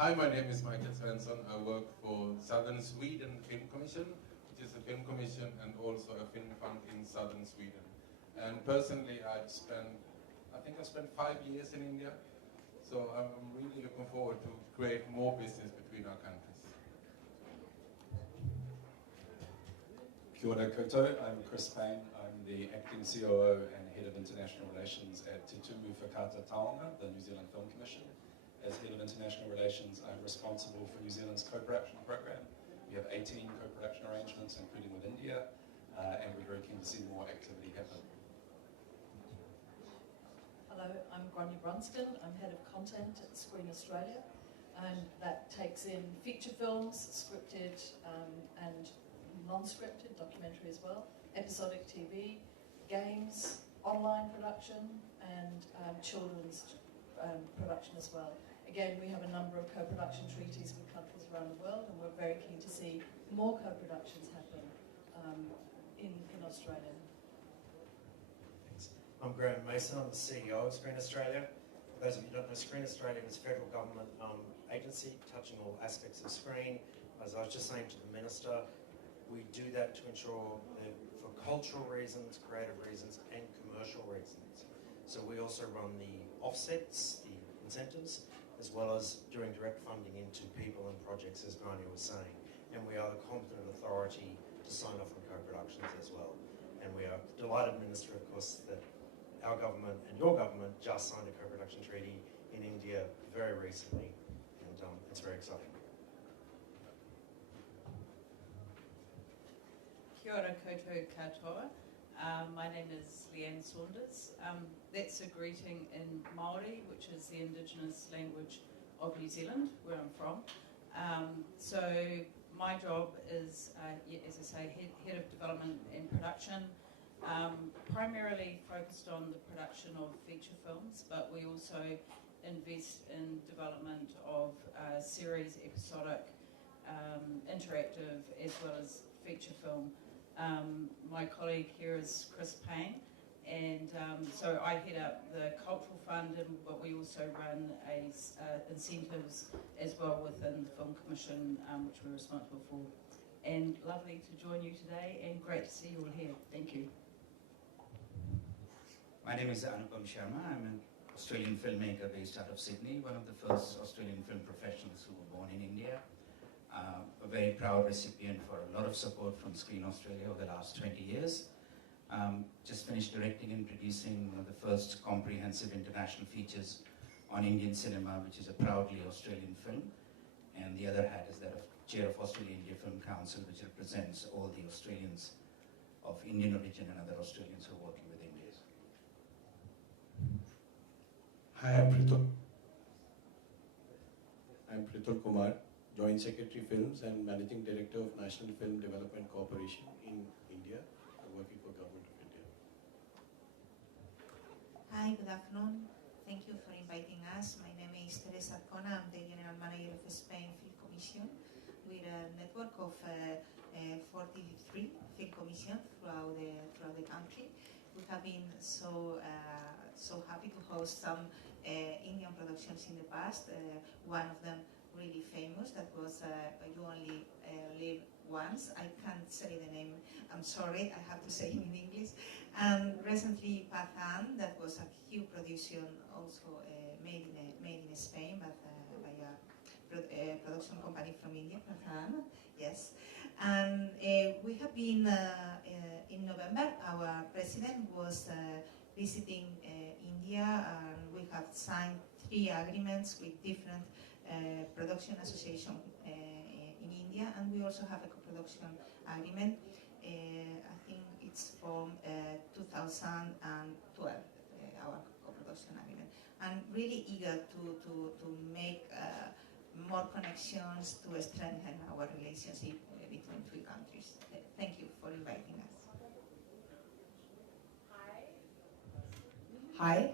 Hi, my name is Michael Svensson. I work for Southern Sweden Film Commission, which is a film commission and also a film fund in Southern Sweden. And personally, I think I spent 5 years in India, so I'm really looking forward to create more business between our countries. Kia ora koutou, I'm Chris Payne. I'm the acting COO and Head of International Relations at Te Tumu Whakata Taonga, the New Zealand Film Commission. As Head of International Relations, I'm responsible for New Zealand's co-production program. We have 18 co-production arrangements, including with India, and we're very keen to see more activity happen. Hello, I'm Grania Brunskin. I'm Head of Content at Screen Australia, and that takes in feature films, scripted and non-scripted, documentary as well, episodic TV, games, online production, and children's production as well. Again, we have a number of co-production treaties with countries around the world, and we're very keen to see more co-productions happen in Australia. Thanks. I'm Graham Mason. I'm the CEO of Screen Australia. For those of you who don't know, Screen Australia is a federal government agency touching all aspects of screen. As I was just saying to the Minister, we do that to ensure that for cultural reasons, creative reasons, and commercial reasons. So we also run the offsets, the incentives, as well as doing direct funding into people and projects, as Grania was saying. And we are the competent authority to sign off on co-productions as well. And we are delighted, Minister, of course, that our government and your government just signed a co-production treaty in India very recently, and it's very exciting. Kia ora koutou katoa. My name is Leanne Saunders. That's a greeting in Māori, which is the indigenous language of New Zealand, where I'm from. So my job is, as I say, head of development and production, primarily focused on the production of feature films, but we also invest in development of series, episodic, interactive, as well as feature film. My colleague here is Chris Payne, and so I head up the Cultural Fund, but we also run incentives as well within the Film Commission, which we're responsible for. And lovely to join you today, and great to see you all here. Thank you. My name is Anupam Sharma. I'm an Australian filmmaker based out of Sydney, one of the first Australian film professionals who were born in India. A very proud recipient for a lot of support from Screen Australia over the last 20 years. Just finished directing and producing one of the first comprehensive international features on Indian cinema, which is a proudly Australian film. And the other hat is that of Chair of Australia-India Film Council, which represents all the Australians of Indian origin and other Australians who are working with India. Hi, I'm Pritul Kumar, Joint Secretary Films and Managing Director of National Film Development Corporation in India. I'm working for Government of India. Hi, good afternoon. Thank you for inviting us. My name is Teresa Arcona. I'm the General Manager of Spain Film Commission. We're a network of 43 film commissions throughout the country. We have been so happy to host some Indian productions in the past. One of them really famous, that was You Only Live Once. I can't say the name, I'm sorry, I have to say it in English. And recently Pathan, that was a huge production, also made in Spain, but by a production company from India, Pathan, yes. And we have been, in November, our president was visiting India, and we have signed 3 agreements with different production association in India, and we also have a co-production agreement. I think it's from 2012, our co-production agreement. I'm really eager to make more connections to strengthen our relationship between 3 countries. Thank you for inviting us. Hi.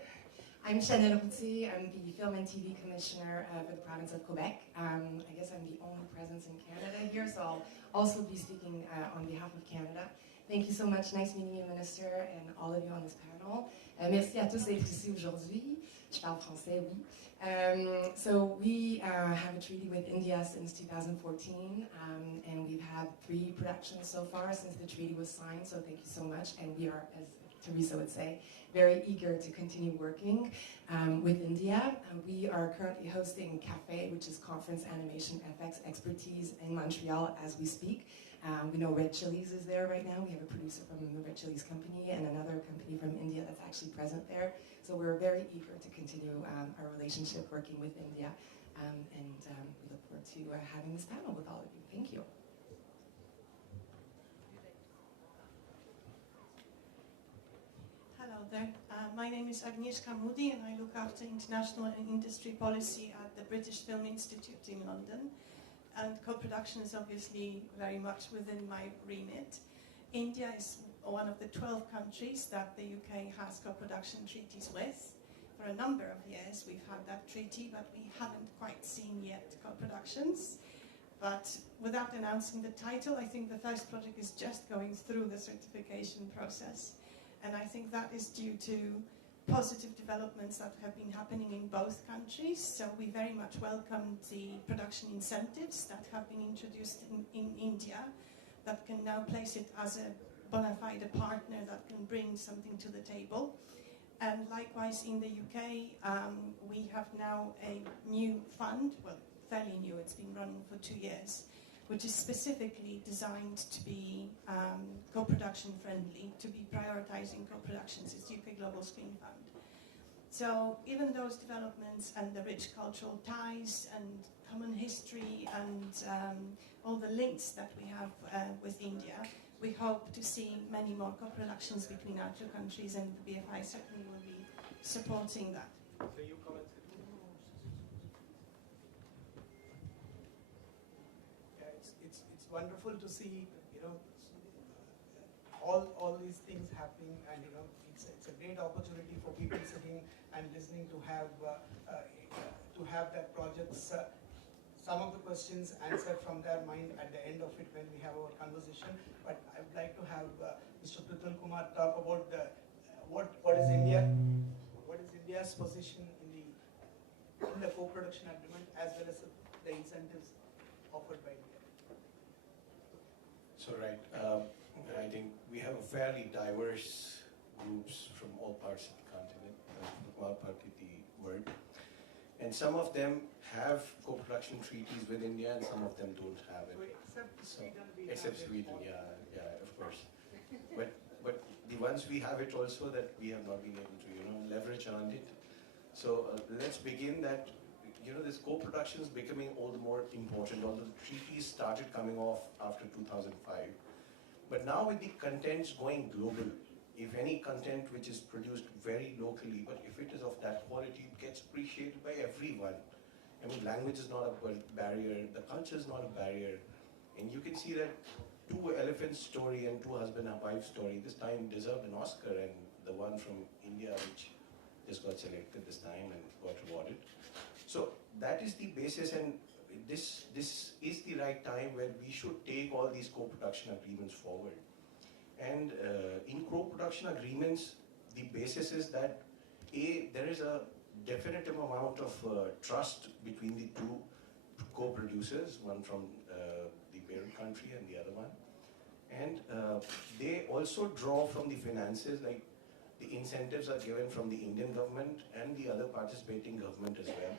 I'm Chanel Routy. I'm the Film and TV Commissioner for the province of Quebec. I guess I'm the only presence in Canada here, so I'll also be speaking on behalf of Canada. Thank you so much. Nice meeting you, Minister, and all of you on this panel. Merci à tous d'être ici aujourd'hui. Je parle français, oui. So we have a treaty with India since 2014, and we've had 3 productions so far since the treaty was signed, so thank you so much. And we are, as Teresa would say, very eager to continue working with India. We are currently hosting CAFE, which is Conference Animation FX Expertise in Montreal as we speak. We know Red Chilies is there right now. We have a producer from the Red Chilies company and another company from India that's actually present there. So we're very eager to continue our relationship working with India. And we look forward to having this panel with all of you. Thank you. Hello there. My name is Agnieszka Moody and I look after international and industry policy at the British Film Institute in London. And co-production is obviously very much within my remit. India is one of the 12 countries that the UK has co-production treaties with. For a number of years we've had that treaty, but we haven't quite seen yet co-productions. But without announcing the title, I think the first project is just going through the certification process. And I think that is due to positive developments that have been happening in both countries. So we very much welcome the production incentives that have been introduced in India that can now place it as a bona fide partner that can bring something to the table. And likewise in the UK, we have now a new fund, well, fairly new, it's been running for 2 years, which is specifically designed to be co-production friendly, to be prioritizing co-productions. It's UK Global Screen Fund. So even those developments and the rich cultural ties and common history and all the links that we have with India, we hope to see many more co-productions between our 2 countries, and the BFI certainly will be supporting that. It's wonderful to see, all these things happening, and it's a great opportunity for people sitting and listening to have that projects. Some of the questions answered from their mind at the end of it when we have our conversation. But I would like to have Mr. Pritul Kumar talk about what is India, what is India's position in the co-production agreement, as well as the incentives offered by India. So right, I think we have a fairly diverse groups from all parts of the continent, from all parts of the world. And some of them have co-production treaties with India, and some of them don't have it. Except Sweden, yeah, of course. But the ones we have it also, that we have not been able to, leverage on it. So let's begin that, this co-production is becoming all the more important, although the treaties started coming off after 2005. But now with the contents going global, if any content which is produced very locally, but if it is of that quality, it gets appreciated by everyone. I mean, language is not a barrier, the culture is not a barrier. And you can see that 2 elephant story and 2 husband and wife story this time deserved an Oscar, and the one from India which just got selected this time and got awarded. So that is the basis, and this is the right time when we should take all these co-production agreements forward. And in co-production agreements, the basis is that there is a definitive amount of trust between the 2 co-producers, one from the parent country and the other one. And they also draw from the finances, like the incentives are given from the Indian government and the other participating government as well.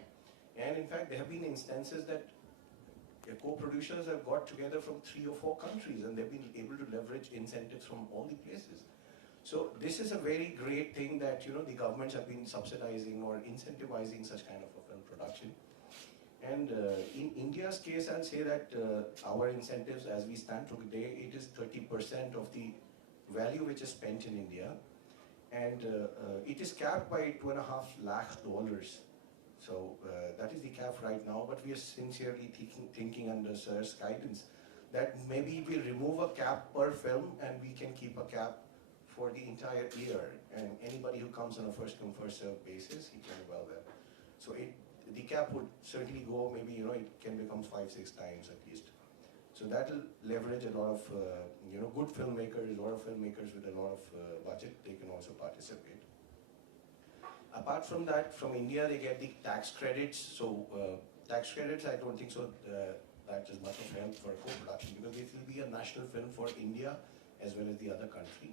And in fact, there have been instances that co-producers have got together from 3 or 4 countries, and they've been able to leverage incentives from all the places. So this is a very great thing that the governments have been subsidizing or incentivizing such kind of a film production. And in India's case, I'll say that our incentives, as we stand today, it is 30% of the value which is spent in India, and it is capped by $2.5 lakh. So that is the cap right now, but we are sincerely thinking under Sir's guidance that maybe we remove a cap per film and we can keep a cap for the entire year. And anybody who comes on a first come first served basis, he can well there. So the cap would certainly go, maybe it can become 5-6 times at least. So that will leverage a lot of good filmmakers, a lot of filmmakers with a lot of budget. They can also participate. Apart from that, from India they get the tax credits. So tax credits, I don't think so that is much of help for co-production, because it will be a national film for India as well as the other country.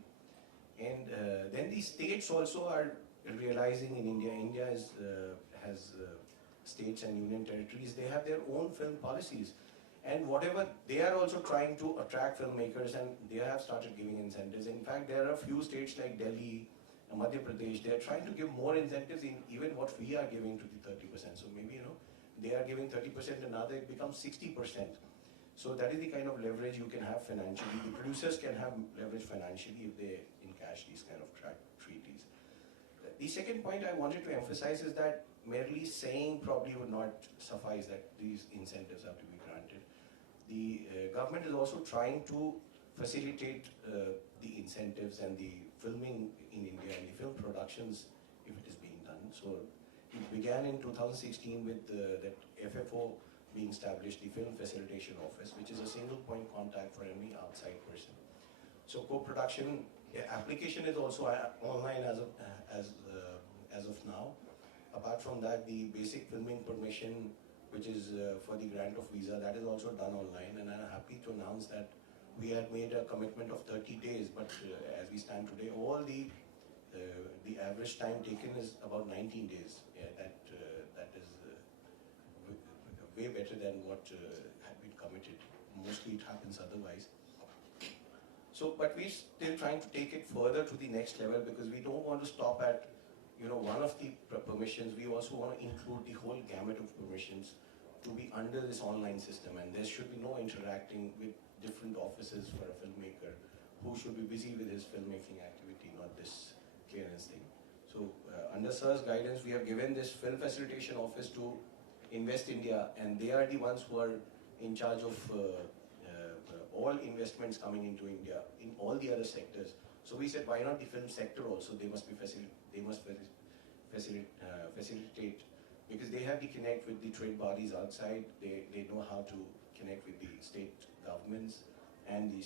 And then the states also are realizing in India, India has states and union territories, they have their own film policies. And whatever, they are also trying to attract filmmakers, and they have started giving incentives. In fact, there are a few states like Delhi, Madhya Pradesh, they are trying to give more incentives in even what we are giving to the 30%. So maybe, they are giving 30% and now it becomes 60%. So that is the kind of leverage you can have financially. The producers can have leverage financially if they encash these kind of treaties. The second point I wanted to emphasize is that merely saying probably would not suffice that these incentives have to be granted. The government is also trying to facilitate the incentives and the filming in India and the film productions if it is being done. So it began in 2016 with that FFO being established, the Film Facilitation Office, which is a single point contact for any outside person. So co-production application is also online as of now. Apart from that, the basic filming permission, which is for the grant of visa, that is also done online, and I'm happy to announce that we had made a commitment of 30 days, but as we stand today, all the average time taken is about 19 days. Yeah, that is way better than what had been committed. Mostly it happens otherwise. So, but we're still trying to take it further to the next level, because we don't want to stop at one of the permissions. We also want to include the whole gamut of permissions to be under this online system, and there should be no interacting with different offices for a filmmaker who should be busy with his filmmaking activity, not this clearance thing. So under Sir's guidance, we have given this Film Facilitation Office to Invest India, and they are the ones who are in charge of all investments coming into India in all the other sectors. So we said, why not the film sector also? They must facilitate, because they have to connect with the trade bodies outside. They know how to connect with the state governments and the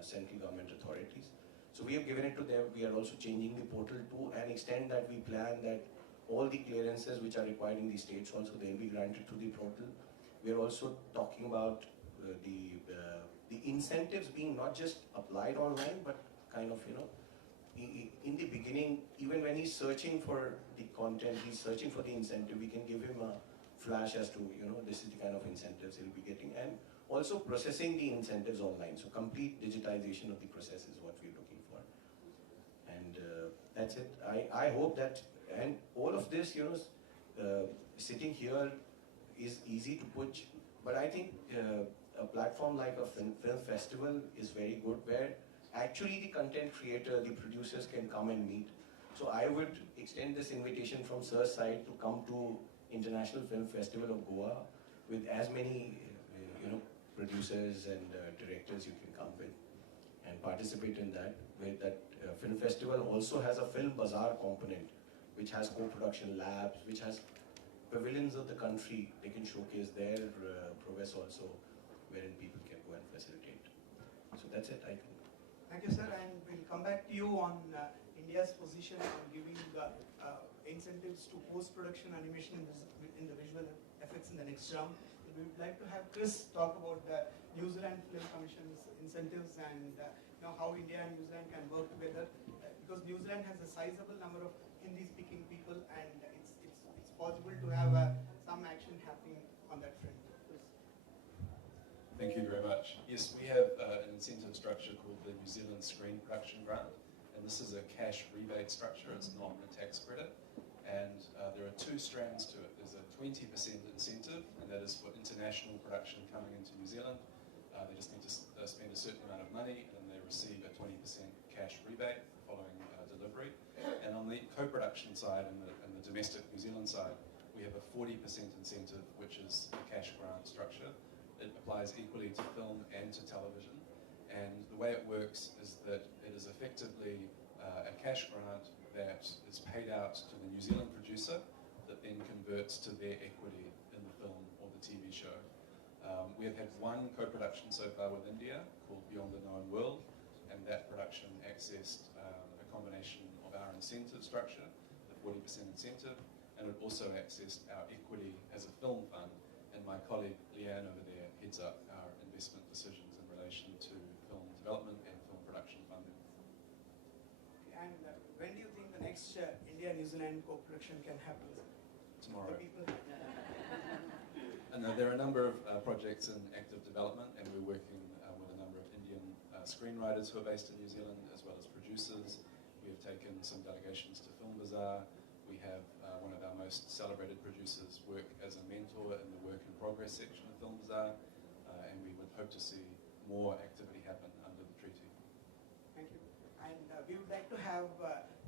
central government authorities. So we have given it to them. We are also changing the portal to an extent that we plan that all the clearances which are required in the states also, they'll be granted to the portal. We are also talking about the incentives being not just applied online, but kind of, in the beginning, even when he's searching for the content, he's searching for the incentive, we can give him a flash as to, this is the kind of incentives he'll be getting, and also processing the incentives online. So complete digitization of the process is what we're looking for. And that's it. I hope that, and all of this, sitting here is easy to put, but I think a platform like a film festival is very good, where actually the content creator, the producers can come and meet. So I would extend this invitation from Sir's side to come to International Film Festival of Goa with as many producers and directors you can come with and participate in that. Where that film festival also has a film bazaar component, which has co-production labs, which has pavilions of the country. They can showcase their prowess also, wherein people can go and facilitate. So that's it, I think. Thank you, sir, and we'll come back to you on India's position on giving incentives to post-production animation in the visual effects in the next round. We would like to have Chris talk about the New Zealand Film Commission's incentives and how India and New Zealand can work together, because New Zealand has a sizable number of Hindi-speaking people, and it's possible to have some action happening on that front. Thank you very much. Yes, we have an incentive structure called the New Zealand Screen Production Grant, and this is a cash rebate structure. It's not a tax credit, and there are two strands to it. There's a 20% incentive, and that is for international production coming into New Zealand. They just need to spend a certain amount of money, and they receive a 20% cash rebate following delivery. And on the co-production side and the domestic New Zealand side, we have a 40% incentive, which is a cash grant structure. It applies equally to film and to television, and the way it works is that it is effectively a cash grant that is paid out to the New Zealand producer that then converts to their equity in the film or the TV show. We have had one co-production so far with India called Beyond the Known World, and that production accessed a combination of our incentive structure, the 40% incentive, and it also accessed our equity as a film fund, and my colleague Leanne over there heads up our investment decisions in relation to film development and film production funding. And when do you think the next India-New Zealand co-production can happen? Tomorrow. The people And there are a number of projects in active development, and we're working with a number of Indian screenwriters who are based in New Zealand, as well as producers. We have taken some delegations to Film Bazaar. We have one of our most celebrated producers work as a mentor in the work in progress section of Film Bazaar, and we would hope to see more activity happen under the treaty. Thank you. And we would like to have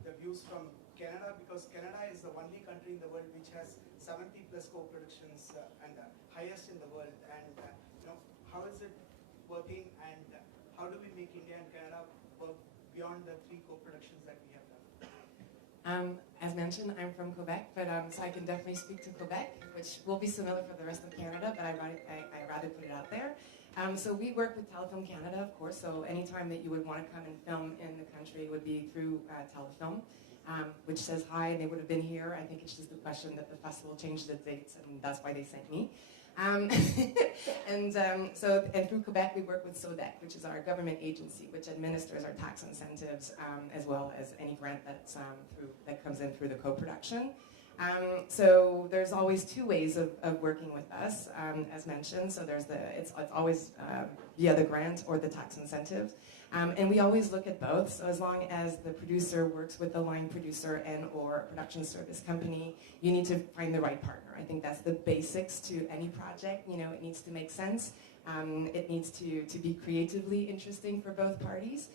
the views from Canada, because Canada is the only country in the world which has 70 plus co-productions and highest in the world. And how is it working, and how do we make India and Canada work beyond the 3 co-productions that we have done? As mentioned, I'm from Quebec, but so I can definitely speak to Quebec, which will be similar for the rest of Canada, but I rather put it out there. So we work with Telefilm Canada, of course, so anytime that you would want to come and film in the country would be through Telefilm, which says hi, and they would have been here. I think it's just a question that the festival changed its dates, and that's why they sent me. And through Quebec, we work with SODEC, which is our government agency, which administers our tax incentives, as well as any grant that comes in through the co-production. So there's always 2 ways of working with us, as mentioned. So it's always via the grant or the tax incentives. And we always look at both. So as long as the producer works with the line producer and or production service company, you need to find the right partner. I think that's the basics to any project. It needs to make sense. It needs to be creatively interesting for both parties.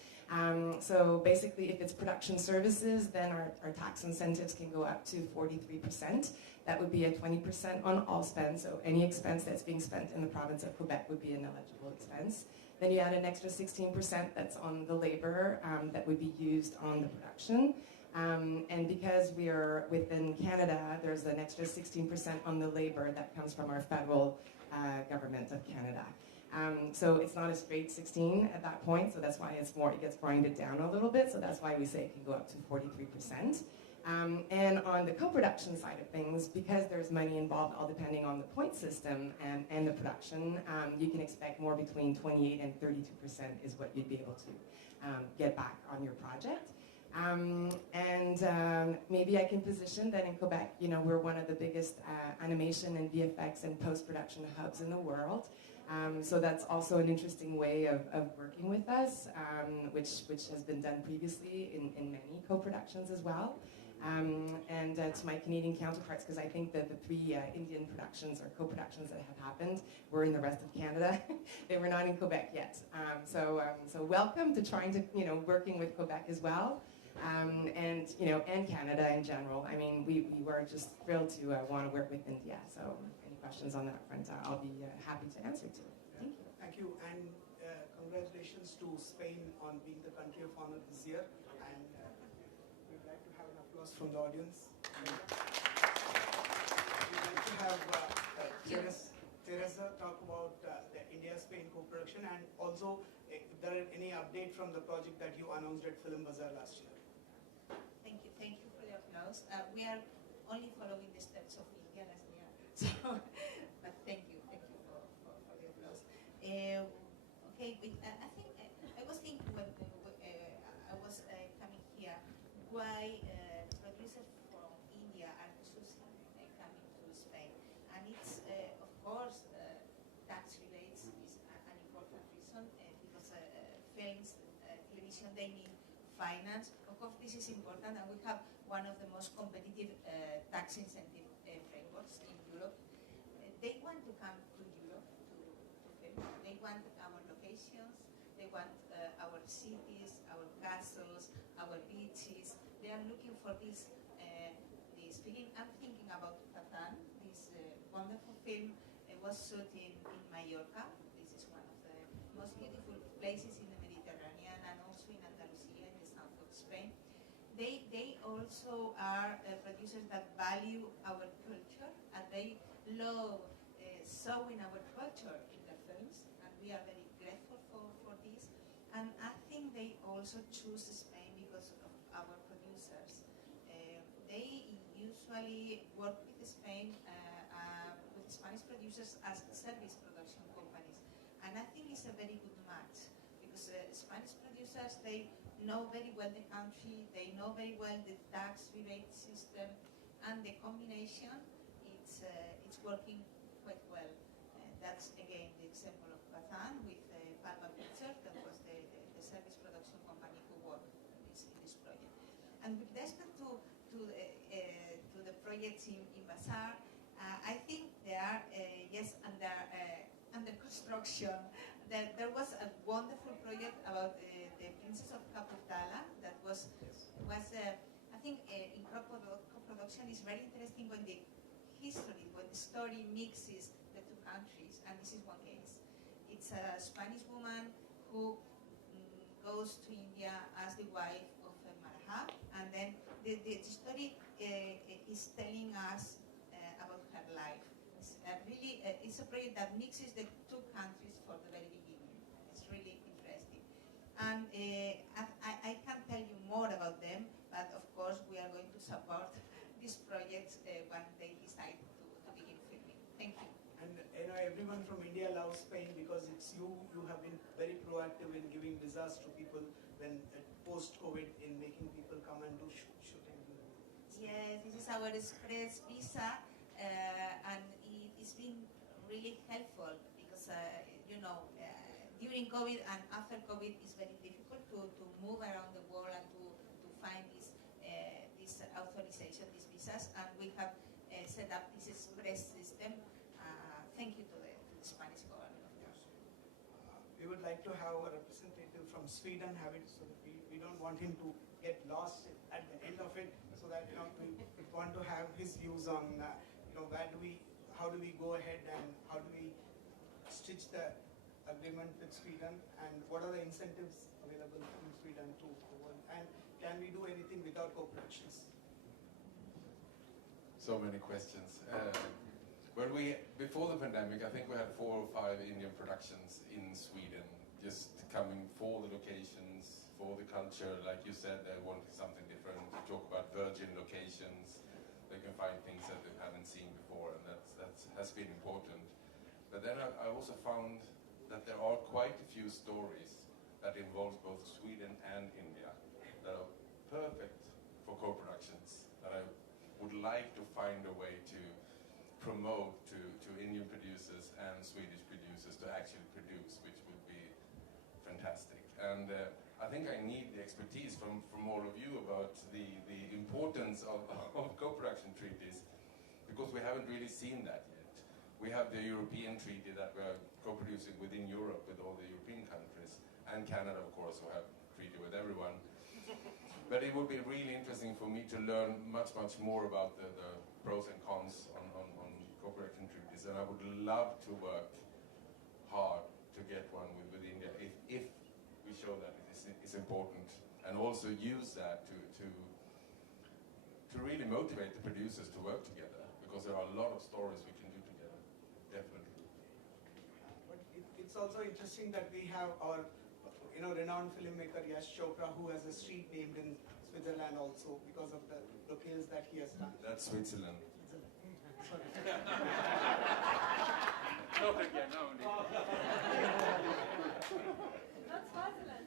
So basically, if it's production services, then our tax incentives can go up to 43%. That would be a 20% on all spend. So any expense that's being spent in the province of Quebec would be an eligible expense. Then you add an extra 16% that's on the labor that would be used on the production. And because we are within Canada, there's an extra 16% on the labor that comes from our federal government of Canada. So it's not a straight 16 at that point, so that's why it gets grinded down a little bit, so that's why we say it can go up to 43%. And on the co-production side of things, because there's money involved, all depending on the point system and the production, you can expect more between 28 and 32% is what you'd be able to get back on your project. Maybe I can position that in Quebec, we're one of the biggest animation and VFX and post-production hubs in the world. So that's also an interesting way of working with us, which has been done previously in many co-productions as well. To my Canadian counterparts, because I think that the 3 Indian productions or co-productions that have happened were in the rest of Canada. They were not in Quebec yet. So welcome to trying to, working with Quebec as well. And Canada in general. I mean, we were just thrilled to want to work with India. So any questions on that front, I'll be happy to answer to. Thank you. Thank you, and congratulations to Spain on being the country of honor this year. And we'd like to have an applause from the audience. We'd like to have Teresa talk about the India-Spain co-production, and also if there are any update from the project that you announced at Film Bazaar last year. Thank you for the applause. We are only following the steps of India last year, so but thank you for the applause. I think I was thinking when I was coming here, why producers from India are choosing coming to Spain, and it's of course tax relates is an important reason because films, television, they need finance. Of course, this is important, and we have one of the most competitive tax incentive frameworks in Europe. They want to come to Europe to film. They want our locations. They want our cities, our castles, our beaches. They are looking for this film. I'm thinking about Catan. This wonderful film was shot in Mallorca. This is one of the most beautiful places in the Mediterranean, and also in Andalusia, in the south of Spain. They also are producers that value our culture, and they love showing our culture in their films, and we are very grateful for this. And I think they also choose Spain because of our producers. They usually work with Spain, with Spanish producers as service production companies. And I think it's a very good match because Spanish producers, they know very well the country, they know very well the tax rebate system, and the combination, it's working quite well. That's again the example of Bazan with Palma Pictures, that was the service production company who worked in this project. And with respect to the projects in Bazaar, I think they are yes under construction. There was a wonderful project about the Princess of Caputala that was I think in co-production is very interesting when the history, when the story mixes the two countries, and this is one case. It's a Spanish woman who goes to India as the wife of Marahab, and then the story is telling us about her life. It's a project that mixes the two countries for the very beginning. It's really interesting. And I can't tell you more about them, but of course we are going to support these projects when they decide to begin filming. Thank you. And everyone from India loves Spain because it's you have been very proactive in giving visas to people when post-COVID, in making people come and do shooting. Yes, this is our express visa, and it's been really helpful because during COVID and after COVID it's very difficult to move around the world and to find this authorization, these visas, and we have set up this express system. Thank you to the Spanish government. We would like to have a representative from Sweden have it, so that we don't want him to get lost at the end of it, so that we want to have his views on how do we go ahead and how do we stitch the agreement with Sweden, and what are the incentives available in Sweden to work, and can we do anything without co-productions? So many questions. Before the pandemic, I think we had 4 or 5 Indian productions in Sweden, just coming for the locations, for the culture. Like you said, they wanted something different, to talk about virgin locations. They can find things that they haven't seen before, and that has been important. But then I also found that there are quite a few stories that involve both Sweden and India that are perfect for co-productions, that I would like to find a way to promote to Indian producers and Swedish producers to actually produce, which would be fantastic. And I think I need the expertise from all of you about the importance of co-production treaties, because we haven't really seen that yet. We have the European treaty that we're co-producing within Europe with all the European countries, and Canada, of course, who have treaty with everyone. But it would be really interesting for me to learn much more about the pros and cons on co-production treaties, and I would love to work hard to get one with India if we show that it's important, and also use that to really motivate the producers to work together, because there are a lot of stories we can do together, definitely. But it's also interesting that we have our renowned filmmaker Yash Chopra, who has a street named in Switzerland also because of the locales that he has done. That's Switzerland. Sorry. Not again, no. That's Switzerland.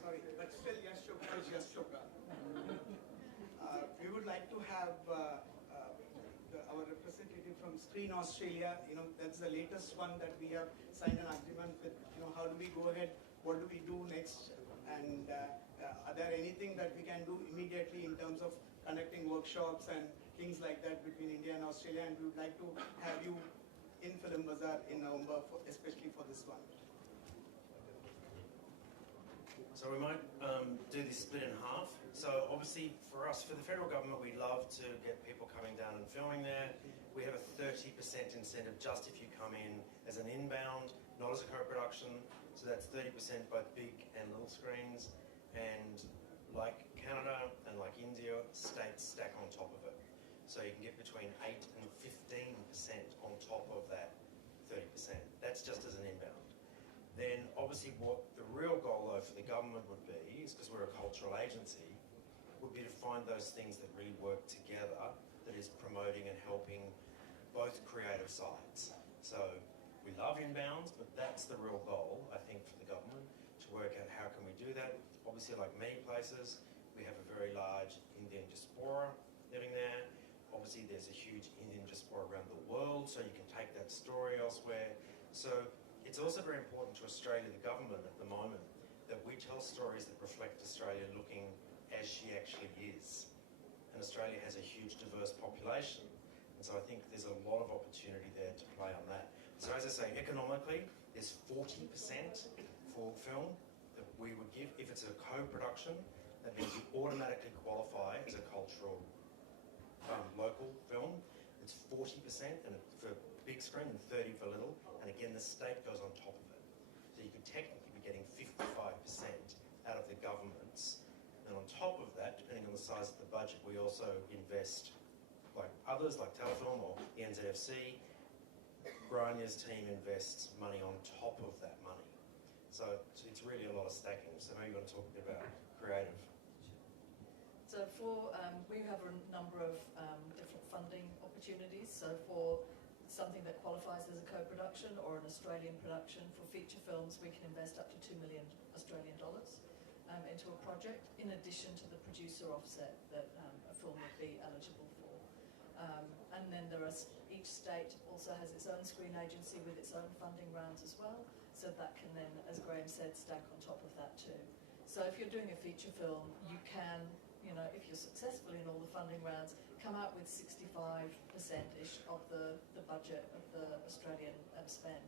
Sorry, but still Yash Chopra is Yash Chopra. We would like to have our representative from Screen Australia. That's the latest one that we have signed an agreement with. How do we go ahead? What do we do next? And are there anything that we can do immediately in terms of conducting workshops and things like that between India and Australia? And we would like to have you in Film Bazaar in November, especially for this one. So we might do this split in half. So obviously for us, for the federal government, we love to get people coming down and filming there. We have a 30% incentive just if you come in as an inbound, not as a co-production. So that's 30% both big and little screens. And like Canada and like India, states stack on top of it. So you can get between 8 and 15% on top of that 30%. That's just as an inbound. Then obviously what the real goal though for the government would be, is because we're a cultural agency, would be to find those things that really work together, that is promoting and helping both creative sides. So we love inbounds, but that's the real goal, I think, for the government, to work out how can we do that. Obviously, like many places, we have a very large Indian diaspora living there. Obviously, there's a huge Indian diaspora around the world, so you can take that story elsewhere. So it's also very important to Australia, the government at the moment, that we tell stories that reflect Australia looking as she actually is. And Australia has a huge diverse population, and so I think there's a lot of opportunity there to play on that. So as I say, economically, there's 40% for film that we would give. If it's a co-production, that means you automatically qualify as a cultural local film. It's 40% and for big screen and 30 for little, and again the state goes on top of it. So you could technically be getting 55% out of the governments. And on top of that, depending on the size of the budget, we also invest, like others, like Telefilm or the NZFC, Granya's team invests money on top of that money. So it's really a lot of stacking. So maybe you want to talk a bit about creative. So for, we have a number of different funding opportunities. So for something that qualifies as a co-production or an Australian production, for feature films, we can invest up to $2 million Australian dollars into a project, in addition to the producer offset that a film would be eligible for. And then each state also has its own screen agency with its own funding rounds as well, so that can then, as Graham said, stack on top of that too. So if you're doing a feature film, you can, if you're successful in all the funding rounds, come out with 65%-ish of the budget of the Australian spend.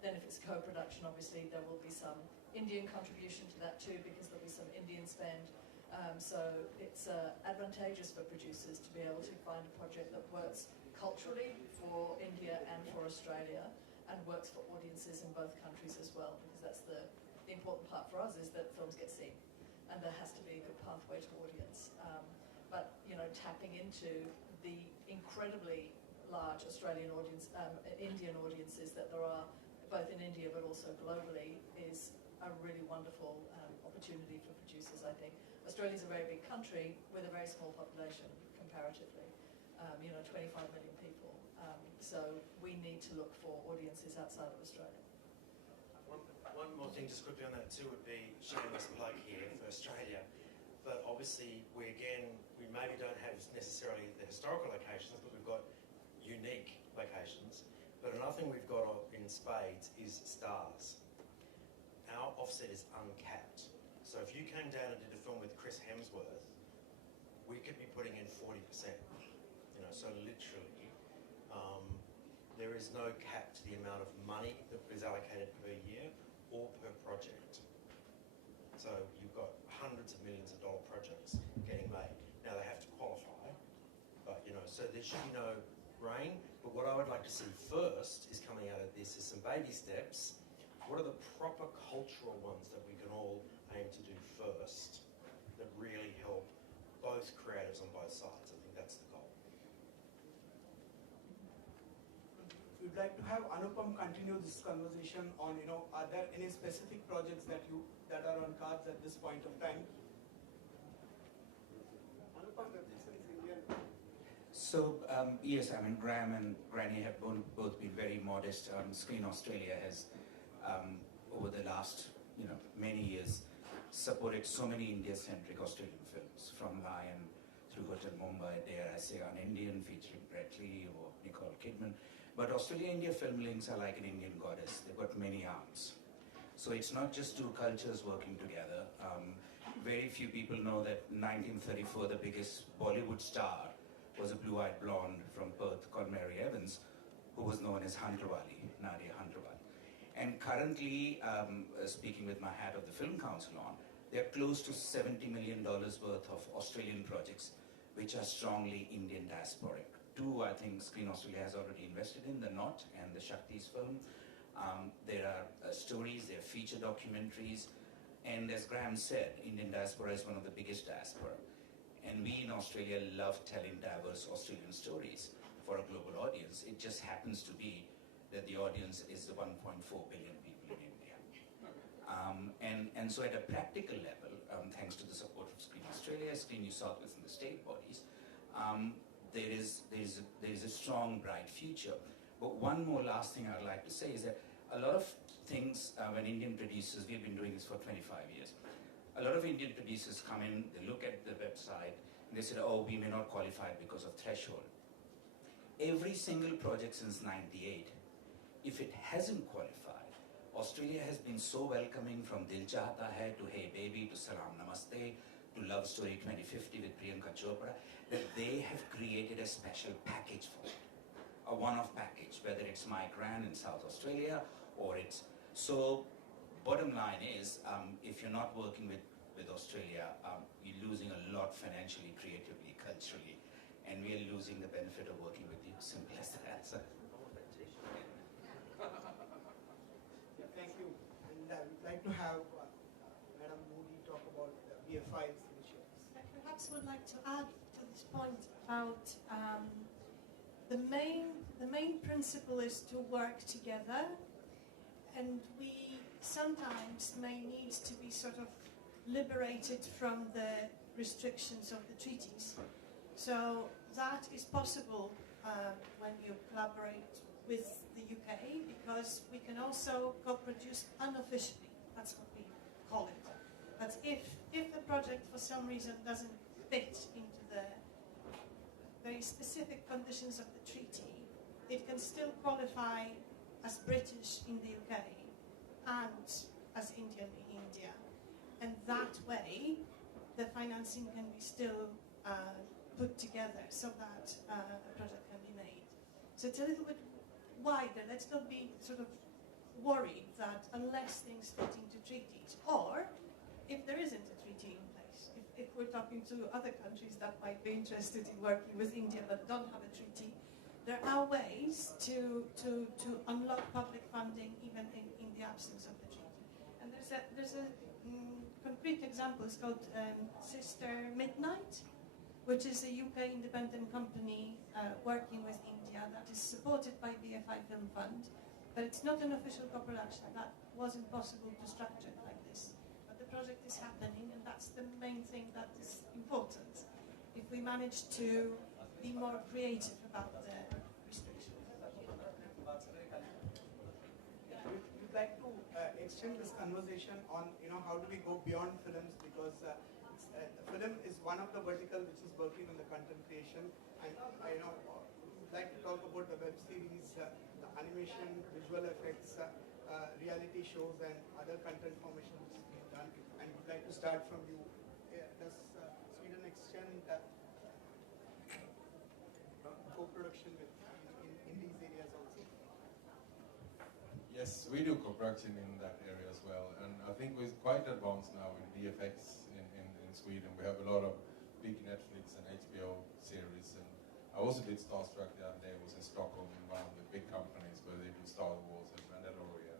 Then if it's co-production, obviously there will be some Indian contribution to that too, because there'll be some Indian spend. So it's advantageous for producers to be able to find a project that works culturally for India and for Australia, and works for audiences in both countries as well, because that's the important part for us, is that films get seen, and there has to be a good pathway to audience. But tapping into the incredibly large Australian audience, Indian audiences that there are both in India but also globally, is a really wonderful opportunity for producers, I think. Australia's a very big country with a very small population comparatively, 25 million people. So we need to look for audiences outside of Australia. One more thing just quickly on that too would be shameless plug here for Australia. But obviously we maybe don't have necessarily the historical locations, but we've got unique locations. But another thing we've got in spades is stars. Our offset is uncapped. So if you came down and did a film with Chris Hemsworth, we could be putting in 40%. So literally, there is no cap to the amount of money that is allocated per year or per project. So you've got hundreds of millions of dollar projects getting made. Now they have to qualify, but so there should be no rain. But what I would like to see first is coming out of this is some baby steps. What are the proper cultural ones that we can all aim to do first that really help both creatives on both sides? I think that's the goal. We'd like to have Anupam continue this conversation on, are there any specific projects that are on cards at this point of time? Anupam, So, yes, Graham and Granny have both been very modest. Screen Australia has, over the last many years, supported so many India-centric Australian films, from Lion through Hotel Mumbai, dare I say, an Indian featuring Brett Lee or Nicole Kidman. But Australia-India film links are like an Indian goddess. They've got many arms. So it's not just two cultures working together. Very few people know that in 1934, the biggest Bollywood star was a blue-eyed blonde from Perth called Mary Evans, who was known as Hunterwali, Nadia Hunterwali. And currently, speaking with my hat of the Film Council on, there are close to $70 million worth of Australian projects which are strongly Indian diasporic. Two, I think Screen Australia has already invested in, the Knot and the Shakti's film. There are stories, there are feature documentaries, and as Graham said, Indian diaspora is one of the biggest diaspora. And we in Australia love telling diverse Australian stories for a global audience. It just happens to be that the audience is the 1.4 billion people in India. And so at a practical level, thanks to the support of Screen Australia, Screen New South Wales and the state bodies, there is a strong, bright future. But one more last thing I'd like to say is that a lot of things, when Indian producers, we've been doing this for 25 years, a lot of Indian producers come in, they look at the website, and they say, oh, we may not qualify because of threshold. Every single project since '98, if it hasn't qualified, Australia has been so welcoming, from Dil Chahta Hai to Hey Baby to Salam Namaste to Love Story 2050 with Priyanka Chopra, that they have created a special package for it, a one-off package, whether it's My Gran in South Australia or it's... So bottom line is, if you're not working with Australia, you're losing a lot financially, creatively, culturally, and we are losing the benefit of working with you. Simple as that. Yeah, thank you. And I would like to have Madam Moody talk about BFI's initiatives. I perhaps would like to add to this point about the main principle is to work together, and we sometimes may need to be sort of liberated from the restrictions of the treaties. So that is possible when you collaborate with the UK, because we can also co-produce unofficially. That's what we call it. But if the project for some reason doesn't fit into the very specific conditions of the treaty, it can still qualify as British in the UK and as Indian in India. And that way, the financing can be still put together so that a project can be made. So it's a little bit wider. Let's not be sort of worried that unless things fit into treaties, or if there isn't a treaty in place, if we're talking to other countries that might be interested in working with India but don't have a treaty, there are ways to unlock public funding even in the absence of the treaty. And there's a concrete example. It's called Sister Midnight, which is a UK independent company working with India that is supported by BFI Film Fund, but it's not an official co-production. That wasn't possible to structure it like this. But the project is happening, and that's the main thing that is important. If we manage to be more creative about the restrictions. We'd like to extend this conversation on, how do we go beyond films, because film is one of the vertical which is working on the content creation, and we'd like to talk about the web series, the animation, visual effects, reality shows, and other content formation which is being done. And we'd like to start from you. Does Sweden extend co-production in these areas also? Yes, we do co-production in that area as well, and I think we're quite advanced now in VFX in Sweden. We have a lot of big Netflix and HBO series, and I was a bit starstruck the other day. I was in Stockholm in one of the big companies where they do Star Wars and Mandalorian.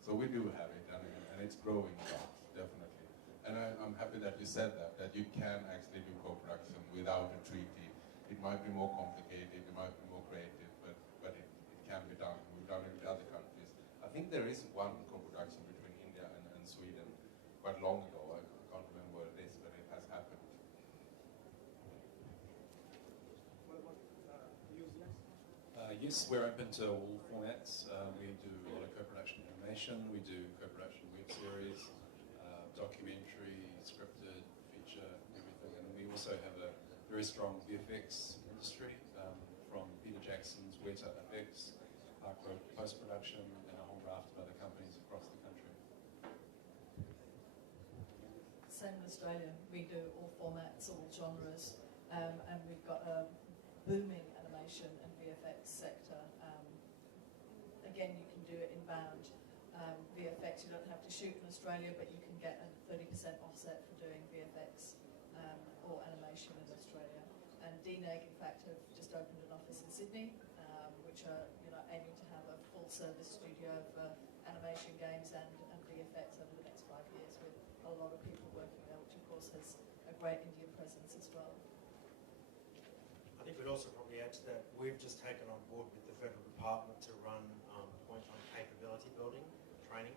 So we do have it, and it's growing a lot, definitely. And I'm happy that you said that you can actually do co-production without a treaty. It might be more complicated, it might be more creative, but it can be done. We've done it with other countries. I think there is one co-production between India and Sweden quite long ago. I can't remember what it is, but it has happened. What about New Zealand? Yes, we're open to all formats. We do a lot of co-production animation, we do co-production web series, documentary, scripted, feature, everything. And we also have a very strong VFX industry, from Peter Jackson's Weta FX, Arcro post-production, and a whole raft of other companies across the country. Same in Australia. We do all formats, all genres, and we've got a booming animation and VFX sector. Again, you can do it inbound. VFX, you don't have to shoot in Australia, but you can get a 30% offset for doing VFX or animation in Australia. And DNEG, in fact, have just opened an office in Sydney, which are aiming to have a full-service studio for animation, games, and VFX over the next 5 years, with a lot of people working there, which of course has a great Indian presence as well. I think we'd also probably add to that, we've just taken on board with the federal department to run point on capability building training.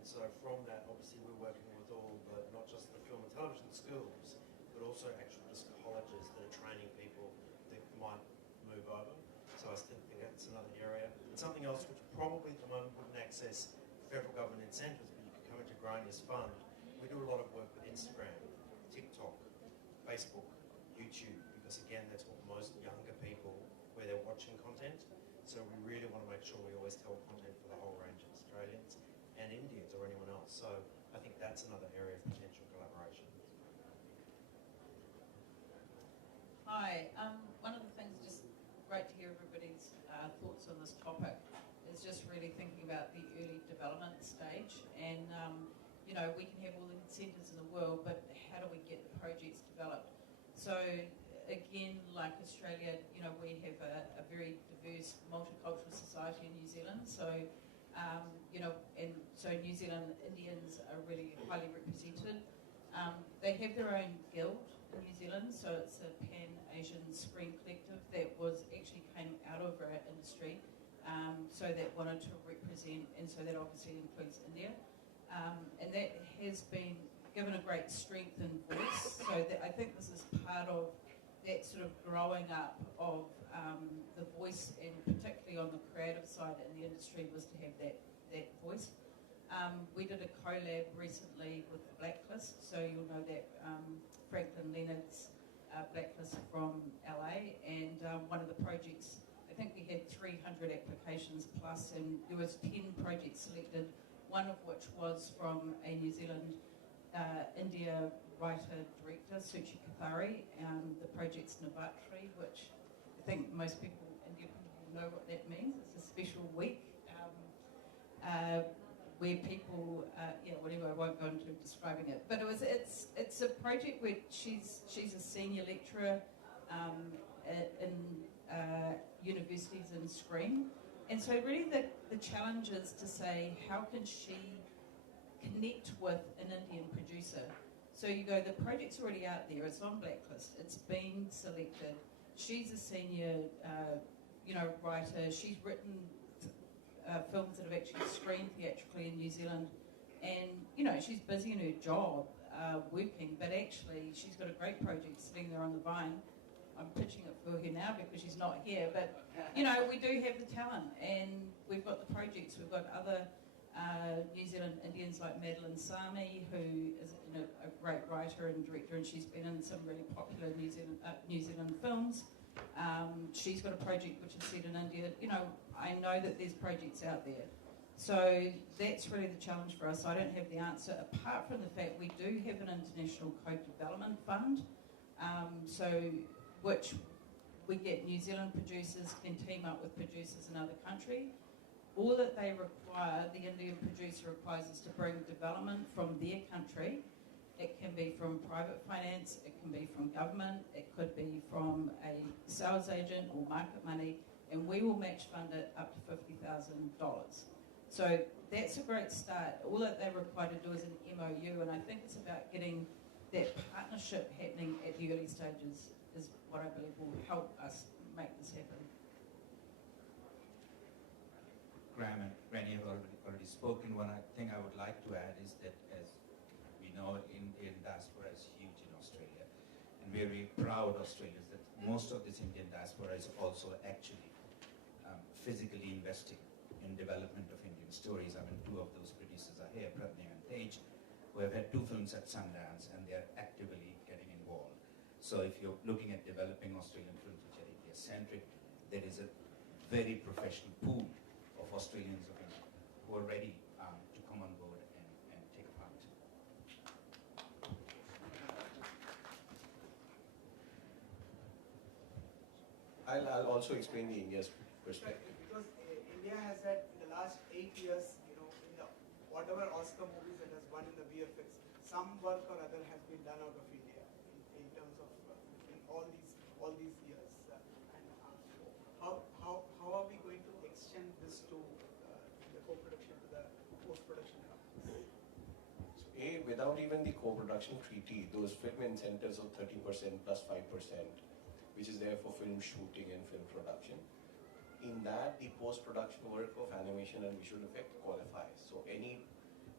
And so from that, obviously we're working with all the, not just the film and television schools, but also actual just colleges that are training people that might move over. So I still think that's another area. And something else which probably at the moment wouldn't access federal government incentives, but you could come into growing this fund. We do a lot of work with Instagram, TikTok, Facebook, YouTube, because again, that's what most younger people, where they're watching content. So we really want to make sure we always tell content for the whole range of Australians and Indians or anyone else. So I think that's another area of potential collaboration. Hi, one of the things, just great to hear everybody's thoughts on this topic, is just really thinking about the early development stage. And, you know, we can have all the incentives in the world, but how do we get the projects developed? So, again, like Australia, you know, we have a very diverse multicultural society in New Zealand. So, you know, and so New Zealand Indians are really highly represented. They have their own guild in New Zealand, so it's a Pan-Asian Screen Collective that was actually came out of our industry, so that wanted to represent, and so that obviously includes India. And that has been given a great strength and voice, so that I think this is part of that sort of growing up of the voice, and particularly on the creative side in the industry, was to have that voice. We did a collab recently with the Blacklist, so you'll know that Franklin Leonard's Blacklist from LA, and one of the projects, I think we had 300 applications plus, and there was 10 projects selected, one of which was from a New Zealand India writer-director, Suchi Kathari. The project's Navatri, which I think most people, Indian people, know what that means. It's a special week where people, yeah, whatever, I won't go into describing it. But it's a project where she's a senior lecturer in universities in Screen. And so really the challenge is to say, how can she connect with an Indian producer? So you go, the project's already out there, it's on Blacklist, it's been selected. She's a senior, you know, writer. She's written films that have actually screened theatrically in New Zealand, and you know, she's busy in her job working, but actually she's got a great project sitting there on the vine. I'm pitching it for her now because she's not here, but you know, we do have the talent, and we've got the projects. We've got other New Zealand Indians like Madeline Sami, who is a great writer and director, and she's been in some really popular New Zealand films. She's got a project which is set in India. You know, I know that there's projects out there. So that's really the challenge for us. I don't have the answer, apart from the fact we do have an international co-development fund, which we get New Zealand producers can team up with producers in other countries. All that they require, the Indian producer requires, is to bring development from their country. It can be from private finance, it can be from government, it could be from a sales agent or market money, and we will match fund it up to $50,000. So that's a great start. All that they're required to do is an MOU, and I think it's about getting that partnership happening at the early stages is what I believe will help us make this happen. Graham and Granny have already spoken. One thing I would like to add is that, as we know, Indian diaspora is huge in Australia, and we're very proud Australians that most of this Indian diaspora is also actually physically investing in development of Indian stories. I mean, two of those producers are here, Pratnya and Tej, who have had 2 films at Sundance, and they're actively getting involved. So if you're looking at developing Australian films which are India-centric, there is a very professional pool of Australians who are ready to come on board and take a part. I'll also explain the India's perspective. Because India has had, in the last 8 years, you know, in the, whatever Oscar movies that has won in the VFX, some work or other has been done out of India in terms of in all these years. How are we going to extend this to the co-production, to the post-production companies? So without even the co-production treaty, those film incentives of 30% plus 5%, which is there for film shooting and film production, in that the post-production work of animation and visual effect qualifies. So any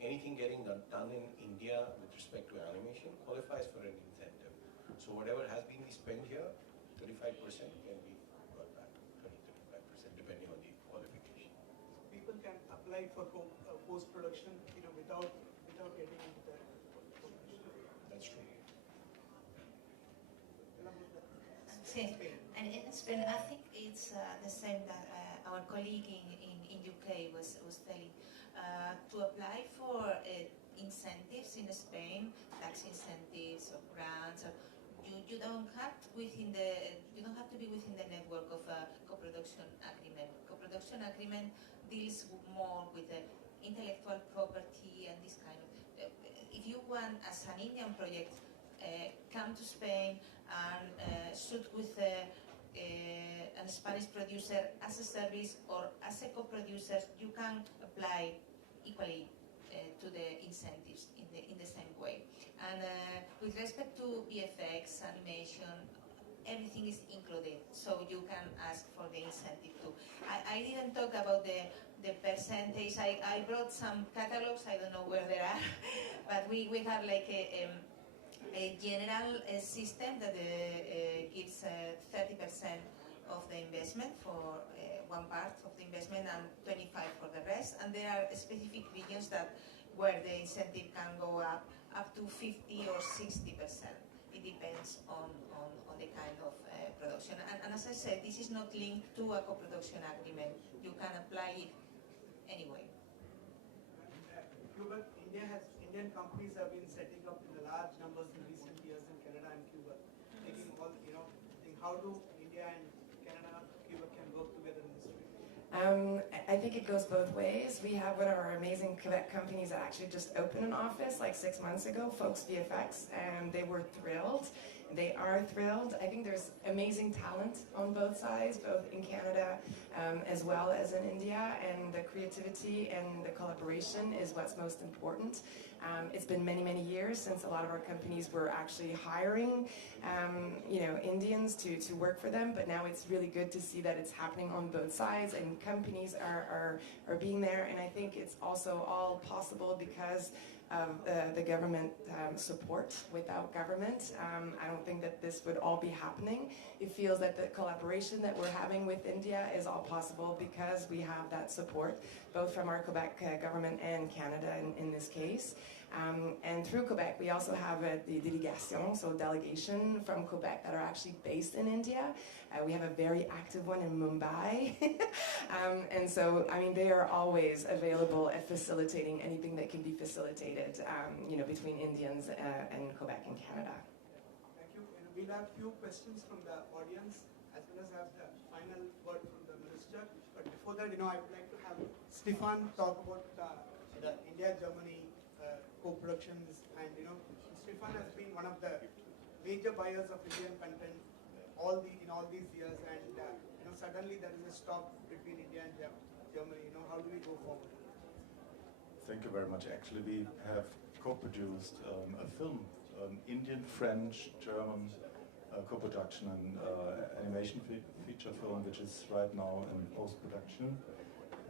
anything getting done in India with respect to animation qualifies for an incentive. So whatever has been spent here, 35% can be got back, 30-35% depending on the qualification. People can apply for post-production, without getting into the competition. That's true. Sí. And in Spain, I think it's the same that our colleague in UK was telling. To apply for incentives in Spain, tax incentives or grants, or you don't have to be within the network of a co-production agreement. Co-production agreement deals more with the intellectual property and this kind of. If you want, as an Indian project, come to Spain and shoot with a Spanish producer as a service or as a co-producer, you can apply equally to the incentives in the same way. And with respect to VFX, animation, everything is included, so you can ask for the incentive too. I didn't talk about the percentage. I brought some catalogs, I don't know where they are, but we have like a general system that gives 30% of the investment for one part of the investment and 25% for the rest. And there are specific regions where the incentive can go up to 50 or 60%. It depends on the kind of production. And as I said, this is not linked to a co-production agreement. You can apply it anyway. Cuba, Indian companies have been setting up in large numbers in recent years in Canada and Cuba. Thinking how do India and Canada, Cuba can work together in this region? I think it goes both ways. We have one of our amazing Quebec companies that actually just opened an office like 6 months ago, Folks VFX, and they were thrilled. They are thrilled. I think there's amazing talent on both sides, both in Canada as well as in India, and the creativity and the collaboration is what's most important. It's been many, many years since a lot of our companies were actually hiring, Indians to work for them, but now it's really good to see that it's happening on both sides, and companies are being there, and I think it's also all possible because of the government support. Without government, I don't think that this would all be happening. It feels that the collaboration that we're having with India is all possible because we have that support, both from our Quebec government and Canada in this case. And through Quebec, we also have the délégation, so delegation from Quebec that are actually based in India. We have a very active one in Mumbai. And so, they are always available at facilitating anything that can be facilitated, between Indians and Quebec and Canada. Thank you. And we'll have few questions from the audience, as well as have the final word from the minister. But before that, I would like to have Stefan talk about the India-Germany co-productions, and Stefan has been one of the major buyers of Indian content in all these years, and suddenly there is a stop between India and Germany. How do we go forward? Thank you very much. Actually, we have co-produced a film, an Indian, French, German co-production and animation feature film, which is right now in post-production.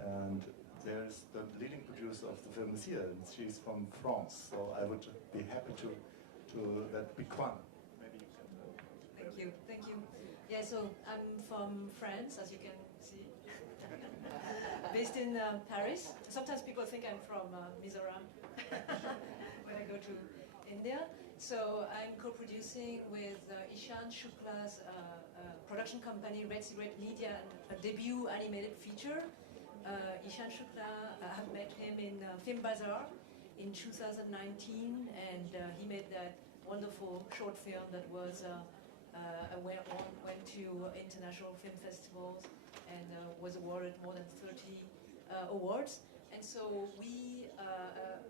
And there's the leading producer of the film is here, and she's from France. So I would be happy to that be Quan. Maybe you can. Thank you. Yeah, so I'm from France, as you can see. Based in Paris. Sometimes people think I'm from Mizoram when I go to India. So I'm co-producing with Ishan Shukla's production company, Red Sea Red Media, a debut animated feature. Ishan Shukla, I have met him in Film Bazaar in 2019, and he made that wonderful short film that was went to international film festivals and was awarded more than 30 awards. And so we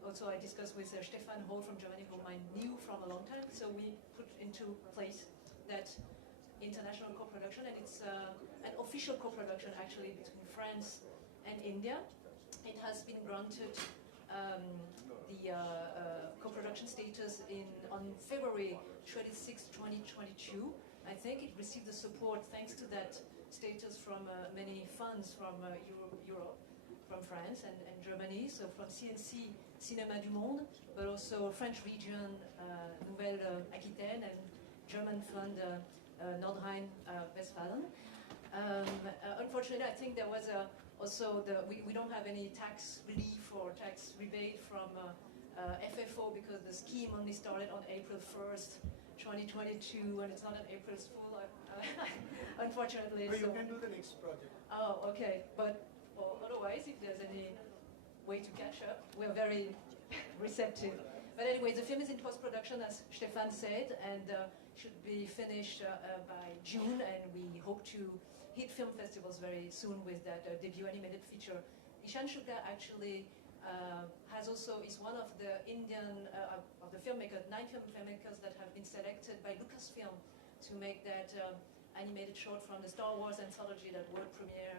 also I discussed with Stefan Hall from Germany, whom I knew from a long time. So we put into place that international co-production, and it's an official co-production actually between France and India. It has been granted the co-production status on February 26, 2022. I think it received the support thanks to that status from many funds from Europe. from France and Germany, so from CNC Cinéma du Monde, but also French region Nouvelle-Aquitaine and German fund Nordrhein-Westfalen. Unfortunately, I think there was we don't have any tax relief or tax rebate from FFO because the scheme only started on April 1st, 2022, and it's not an April's Fool, unfortunately. But you can do the next project. Oh, okay. But otherwise, if there's any way to catch up, we're very receptive. But anyway, the film is in post-production, as Stefan said, and should be finished by June, and we hope to hit film festivals very soon with that debut animated feature. Ishan Shukla actually is one of the Indian, of the filmmakers, 9 filmmakers that have been selected by Lucasfilm to make that animated short from the Star Wars anthology that world premiere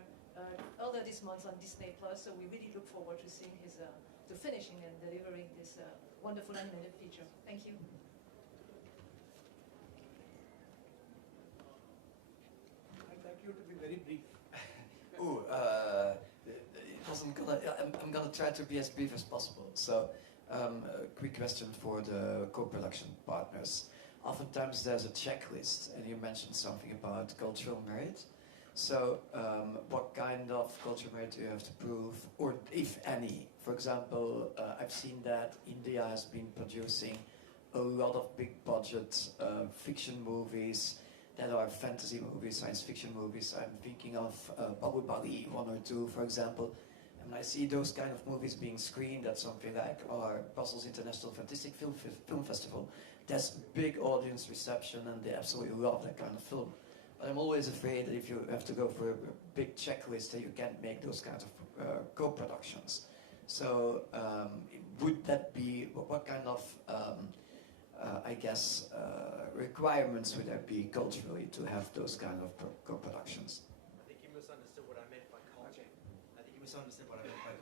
earlier this month on Disney+. So we really look forward to seeing to finishing and delivering this wonderful animated feature. Thank you. I'd like you to be very brief. I'm gonna try to be as brief as possible. So, a quick question for the co-production partners. Oftentimes there's a checklist, and you mentioned something about cultural merit. So, what kind of cultural merit do you have to prove, or if any? For example, I've seen that India has been producing a lot of big-budget fiction movies that are fantasy movies, science fiction movies. I'm thinking of Bahubali 1 or 2, for example. And when I see those kind of movies being screened at something like our Brussels International Fantastic Film Festival, there's big audience reception and they absolutely love that kind of film. But I'm always afraid that if you have to go for a big checklist that you can't make those kinds of co-productions. So would that be, what kind of requirements would there be culturally to have those kind of co-productions? I think you misunderstood what I meant by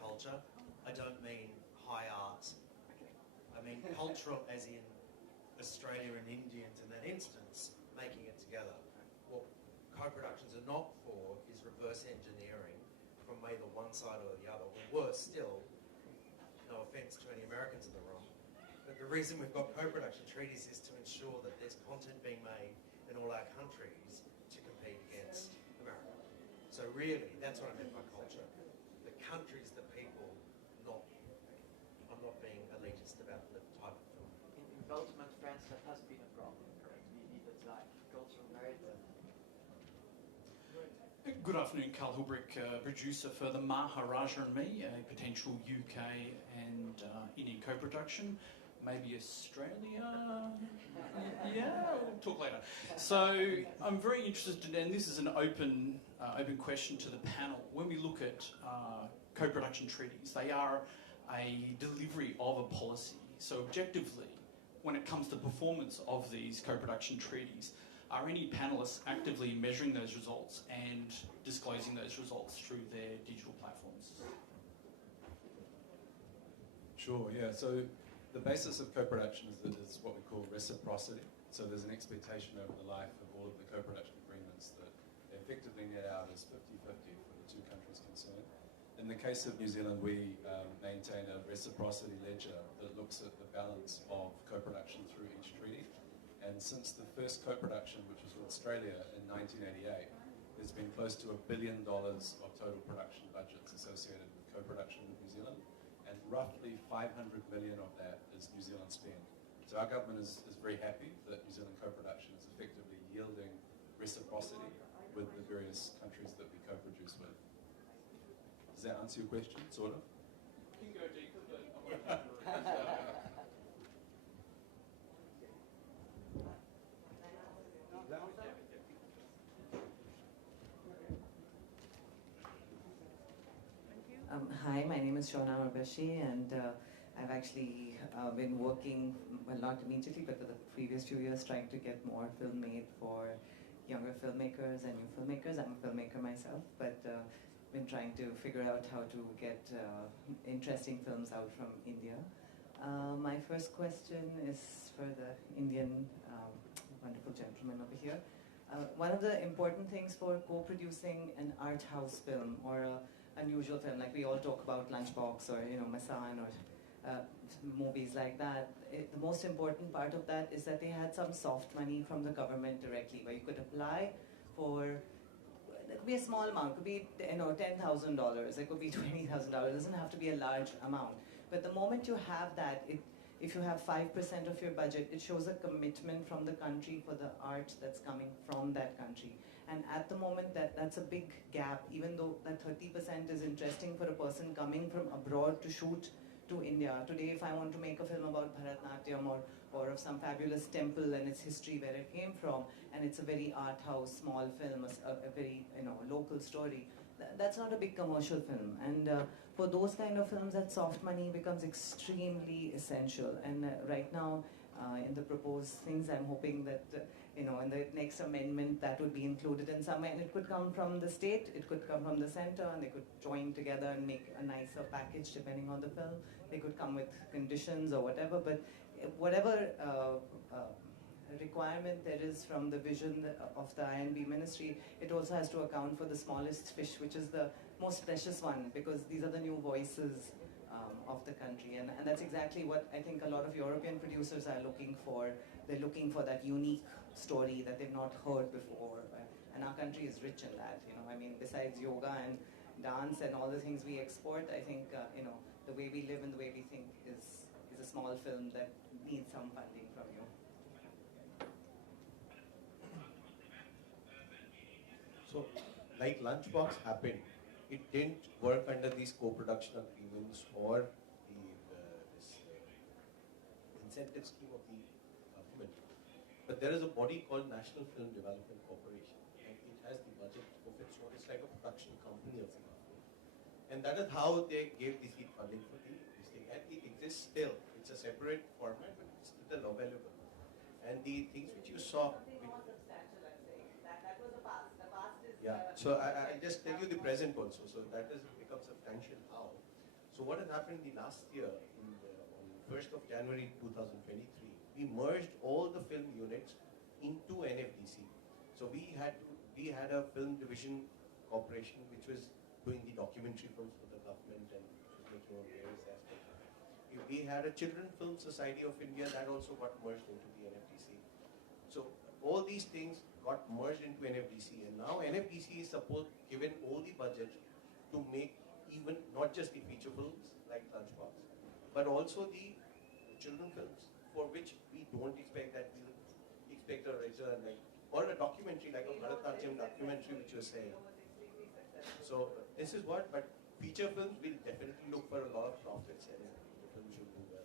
culture. I don't mean high art. I mean cultural as in Australia and Indians in that instance, making it together. What co-productions are not for is reverse engineering from either one side or the other, or worse still, no offence to any Americans in the room, but the reason we've got co-production treaties is to ensure that there's content being made in all our countries to compete against America. So really, that's what I meant by culture. The countries, the people, I'm not being elitist about the type of film. In Belgium and France, that has been a problem, correct? We needed like cultural merit. Good afternoon, Carl Hilbrick, producer for The Maharaja and Me, a potential UK and Indian co-production. Maybe Australia? Yeah, we'll talk later. So I'm very interested, and this is an open question to the panel. When we look at co-production treaties, they are a delivery of a policy. So objectively, when it comes to performance of these co-production treaties, are any panelists actively measuring those results and disclosing those results through their digital platforms? Sure, yeah. So the basis of co-production is what we call reciprocity. So there's an expectation over the life of all of the co-production agreements that they effectively net out as 50-50 for the two countries concerned. In the case of New Zealand, we maintain a reciprocity ledger that looks at the balance of co-production through each treaty. And since the first co-production, which was with Australia in 1988, there's been close to $1 billion of total production budgets associated with co-production with New Zealand, and roughly 500 million of that is New Zealand spend. So our government is very happy that New Zealand co-production is effectively yielding reciprocity with the various countries that we co-produce with. Does that answer your question, sort of? You can go deeper, but Hi, my name is Shona Urbashi, and I've actually been working, well, not immediately, but for the previous 2 years, trying to get more film made for younger filmmakers and new filmmakers. I'm a filmmaker myself, but been trying to figure out how to get interesting films out from India. My first question is for the Indian wonderful gentleman over here. One of the important things for co-producing an art house film or unusual film. Like we all talk about Lunchbox or Masan or movies like that. The most important part of that is that they had some soft money from the government directly, where you could apply for. It could be a small amount. It could be $10,000. It could be $20,000. It doesn't have to be a large amount. But the moment you have that, if you have 5% of your budget, it shows a commitment from the country for the art that's coming from that country. And at the moment, that's a big gap, even though that 30% is interesting for a person coming from abroad to shoot to India. Today, if I want to make a film about Bharatnatyam or of some fabulous temple and its history, where it came from, and it's a very art house, small film, a very local story, that's not a big commercial film. And for those kind of films, that soft money becomes extremely essential. And right now, in the proposed things, I'm hoping that in the next amendment that would be included in some way. And it could come from the state, it could come from the center, and they could join together and make a nicer package depending on the film. They could come with conditions or whatever, but whatever requirement there is from the vision of the INB ministry, it also has to account for the smallest fish, which is the most precious one, because these are the new voices of the country. And that's exactly what I think a lot of European producers are looking for. They're looking for that unique story that they've not heard before. And our country is rich in that. I mean, besides yoga and dance and all the things we export, I think, the way we live and the way we think is a small film that needs some funding from you. So, like Lunchbox happened, it didn't work under these co-production agreements or this incentive scheme of the government. But there is a body called National Film Development Corporation, and it has the budget of its own. It's like a production company of the government. And that is how they gave the seed funding for this thing. And it exists still. It's a separate format, but it's still available. And the things which you saw... Yeah, so I'll just tell you the present also. So that has become substantial how. So what has happened in the last year, on 1st of January 2023, we merged all the film units into NFDC. So we had a film division corporation which was doing the documentary films for the government and making on various aspects. We had a Children Film Society of India that also got merged into the NFDC. So all these things got merged into NFDC, and now NFDC is given all the budget to make even not just the feature films like Lunchbox, but also the children films, for which we don't expect that we'll expect a return, or a documentary like a Bharatnatyam documentary which you're saying. So this is what, but feature films will definitely look for a lot of profits, and the film should do well.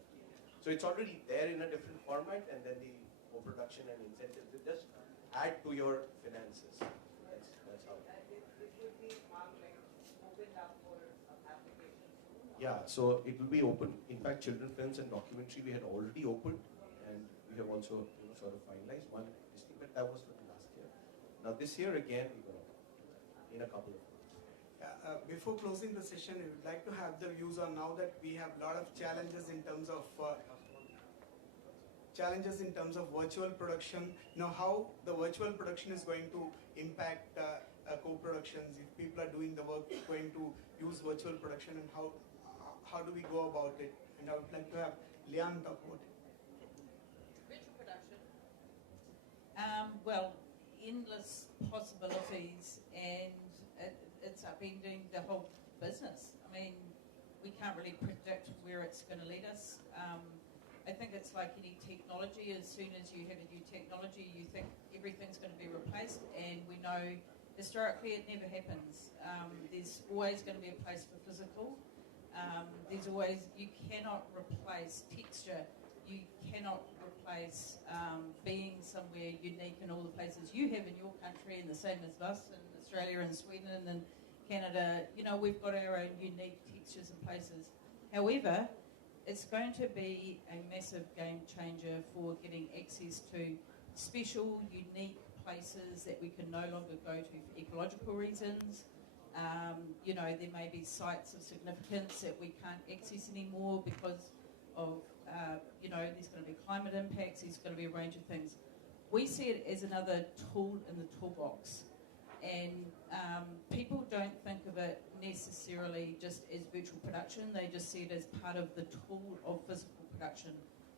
So it's already there in a different format, and then the co-production and incentives will just add to your finances. That's how. Yeah, so it will be open. In fact, children films and documentary we had already opened, and we have also sort of finalized one this thing, but that was for the last year. Now this year again we're going to do that in a couple of months. Before closing the session, we would like to have the views on, now that we have a lot of challenges in terms of virtual production, how the virtual production is going to impact co-productions, if people are doing the work going to use virtual production, and how do we go about it? And I would like to have Lian talk about it. Virtual production, well, endless possibilities, and it's upending the whole business. I mean, we can't really predict where it's going to lead us. I think it's like any technology. As soon as you have a new technology, you think everything's going to be replaced, and we know historically it never happens. There's always going to be a place for physical. You cannot replace texture. You cannot replace being somewhere unique in all the places you have in your country, and the same as us in Australia and Sweden and Canada. We've got our own unique textures and places. However, it's going to be a massive game changer for getting access to special, unique places that we can no longer go to for ecological reasons. There may be sites of significance that we can't access anymore because of, there's going to be climate impacts, there's going to be a range of things. We see it as another tool in the toolbox. And people don't think of it necessarily just as virtual production, they just see it as part of the tool of physical production.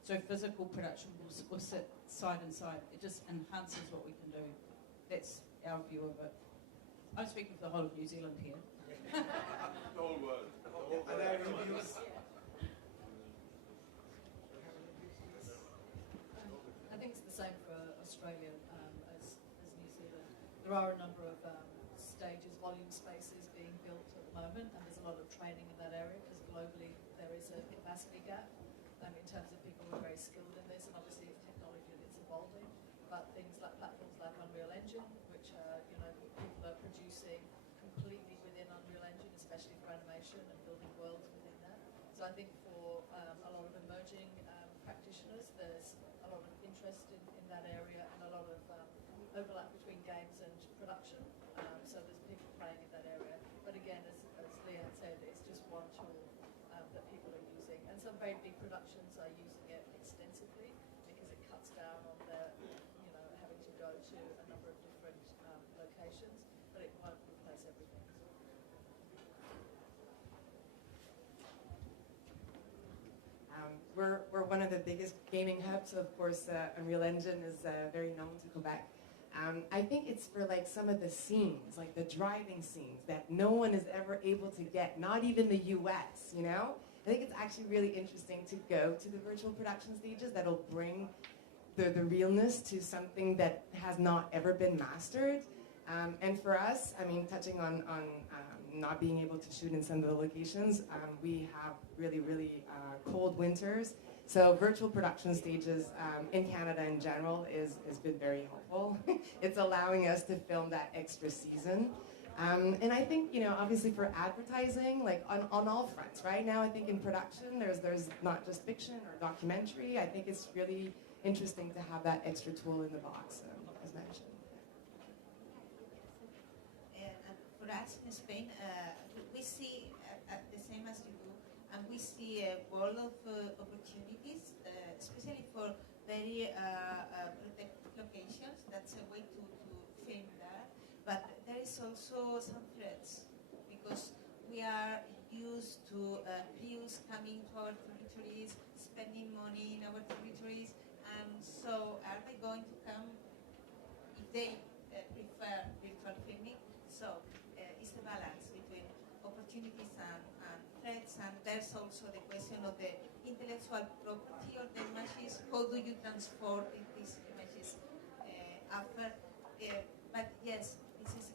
So physical production will sit side and side. It just enhances what we can do. That's our view of it. I'm speaking for the whole of New Zealand here. The whole world. I think it's the same for Australia as New Zealand. There are a number of stages, volume spaces being built at the moment, and there's a lot of training in that area because globally there is a capacity gap in terms of people who are very skilled in this, and obviously it's technology that's evolving. But things like platforms like Unreal Engine, which people are producing completely within Unreal Engine, especially for animation and building worlds within that. So I think for a lot of emerging practitioners, there's a lot of interest in that area and a lot of overlap between games and production. So there's people playing in that area. But again, as Leanne said, it's just one tool that people are using. And some very big productions are using it extensively because it cuts down on their, having to go to a number of different locations, but it won't replace everything. We're one of the biggest gaming hubs, so of course Unreal Engine is very known to Quebec. I think it's for like some of the scenes, like the driving scenes that no one is ever able to get, not even the US, I think it's actually really interesting to go to the virtual production stages that'll bring the realness to something that has not ever been mastered. And for us, touching on not being able to shoot in some of the locations, we have really cold winters. So virtual production stages in Canada in general has been very helpful. It's allowing us to film that extra season. And I think, obviously for advertising, like on all fronts, right? Now I think in production, there's not just fiction or documentary. I think it's really interesting to have that extra tool in the box, as mentioned. For us in Spain, we see the same as you do, and we see a world of opportunities, especially for very protected locations. That's a way to film there. But there is also some threats, because we are used to crews coming to our territories, spending money in our territories, and so are they going to come if they prefer virtual filming? So it's the balance between opportunities and threats, and there's also the question of the intellectual property of the images. How do you transport these images after? But yes, this is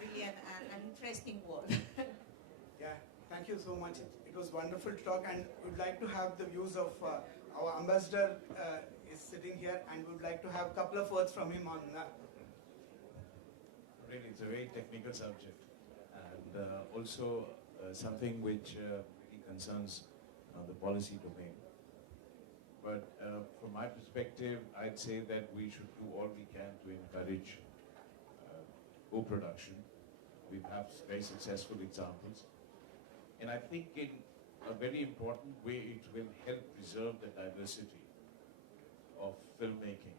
really an interesting world. Yeah, thank you so much. It was wonderful to talk, and we'd like to have the views of our ambassador is sitting here, and we'd like to have a couple of words from him on that. Really, it's a very technical subject, and also something which really concerns the policy domain. But from my perspective, I'd say that we should do all we can to encourage co-production. We have very successful examples. And I think in a very important way, it will help preserve the diversity of filmmaking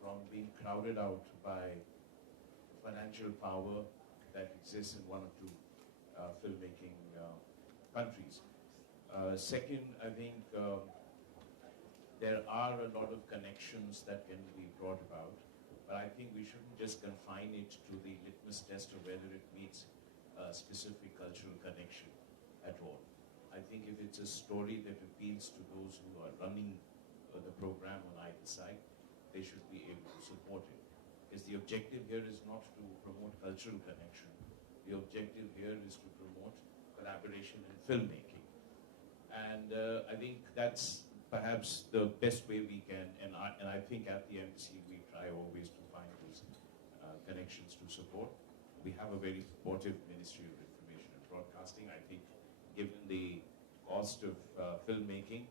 from being crowded out by financial power that exists in one or two filmmaking countries. Second, I think there are a lot of connections that can be brought about, but I think we shouldn't just confine it to the litmus test of whether it meets a specific cultural connection at all. I think if it's a story that appeals to those who are running the program on either side, they should be able to support it. Because the objective here is not to promote cultural connection. The objective here is to promote collaboration in filmmaking. And I think that's perhaps the best way we can, and I think at the embassy we try always to find these connections to support. We have a very supportive Ministry of Information and Broadcasting. I think given the cost of filmmaking,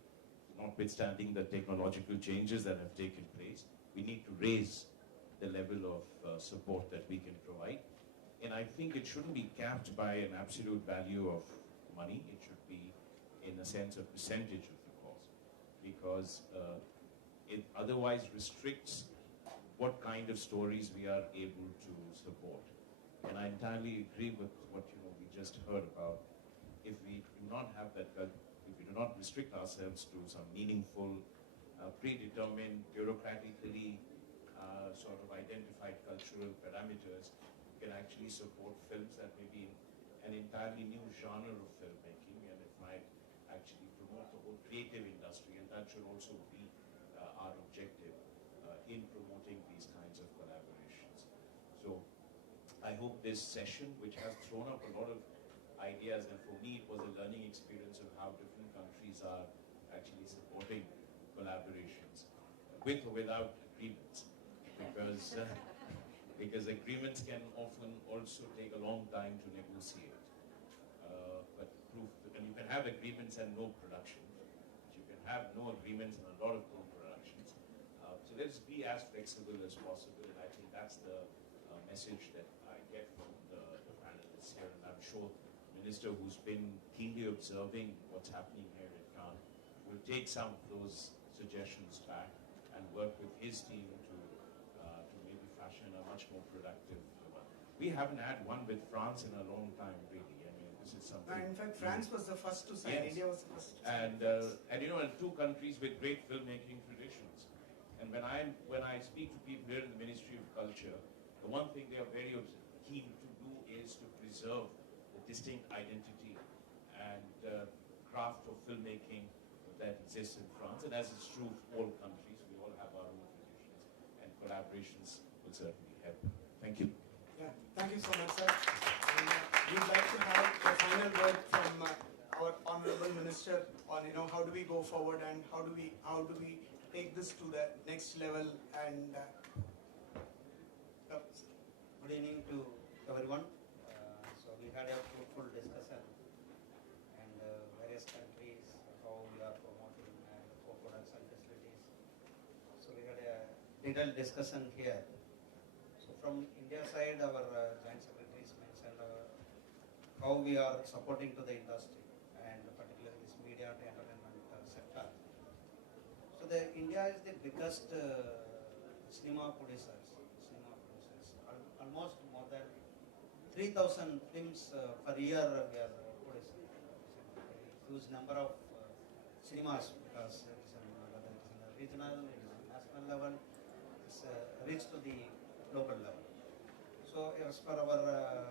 notwithstanding the technological changes that have taken place, we need to raise the level of support that we can provide. And I think it shouldn't be capped by an absolute value of money. It should be in a sense a percentage of the cost, because it otherwise restricts what kind of stories we are able to support. And I entirely agree with what we just heard about. If we do not have that, if we do not restrict ourselves to some meaningful, predetermined, bureaucratically sort of identified cultural parameters, we can actually support films that may be an entirely new genre of filmmaking, and it might actually promote the whole creative industry, and that should also be our objective in promoting these kinds of collaborations. So I hope this session, which has thrown up a lot of ideas, and for me it was a learning experience of how different countries are actually supporting collaborations, with or without agreements, because agreements can often also take a long time to negotiate. But and you can have agreements and no production, but you can have no agreements and a lot of co-productions. So let's be as flexible as possible, and I think that's the message that I get from the panelists here, and I'm sure the Minister, who's been keenly observing what's happening here at Cannes, will take some of those suggestions back and work with his team to maybe fashion a much more productive one. We haven't had one with France in a long time, really. I mean, this is something. In fact, France was the first to sign. Yes. India was the first to sign. And two countries with great filmmaking traditions. And when I speak to people here in the Ministry of Culture, the one thing they are very keen to do is to preserve the distinct identity and craft of filmmaking that exists in France. And as is true for all countries, we all have our own traditions, and collaborations will certainly help. Thank you. Yeah, thank you so much, sir. And, we'd like to have a final word from our Honorable Minister on how do we go forward and how do we take this to the next level. And good evening to everyone. So we had a fruitful discussion, and various countries, how we are promoting co-production facilities. So we had a detailed discussion here. So from India side, our joint secretaries mentioned how we are supporting to the industry, and particularly this media and entertainment sector. So India is the biggest cinema producers. Almost more than 3,000 films per year we are producing. A huge number of cinemas, because whether it is in a regional, it is in national level, it's reached to the local level. So as per our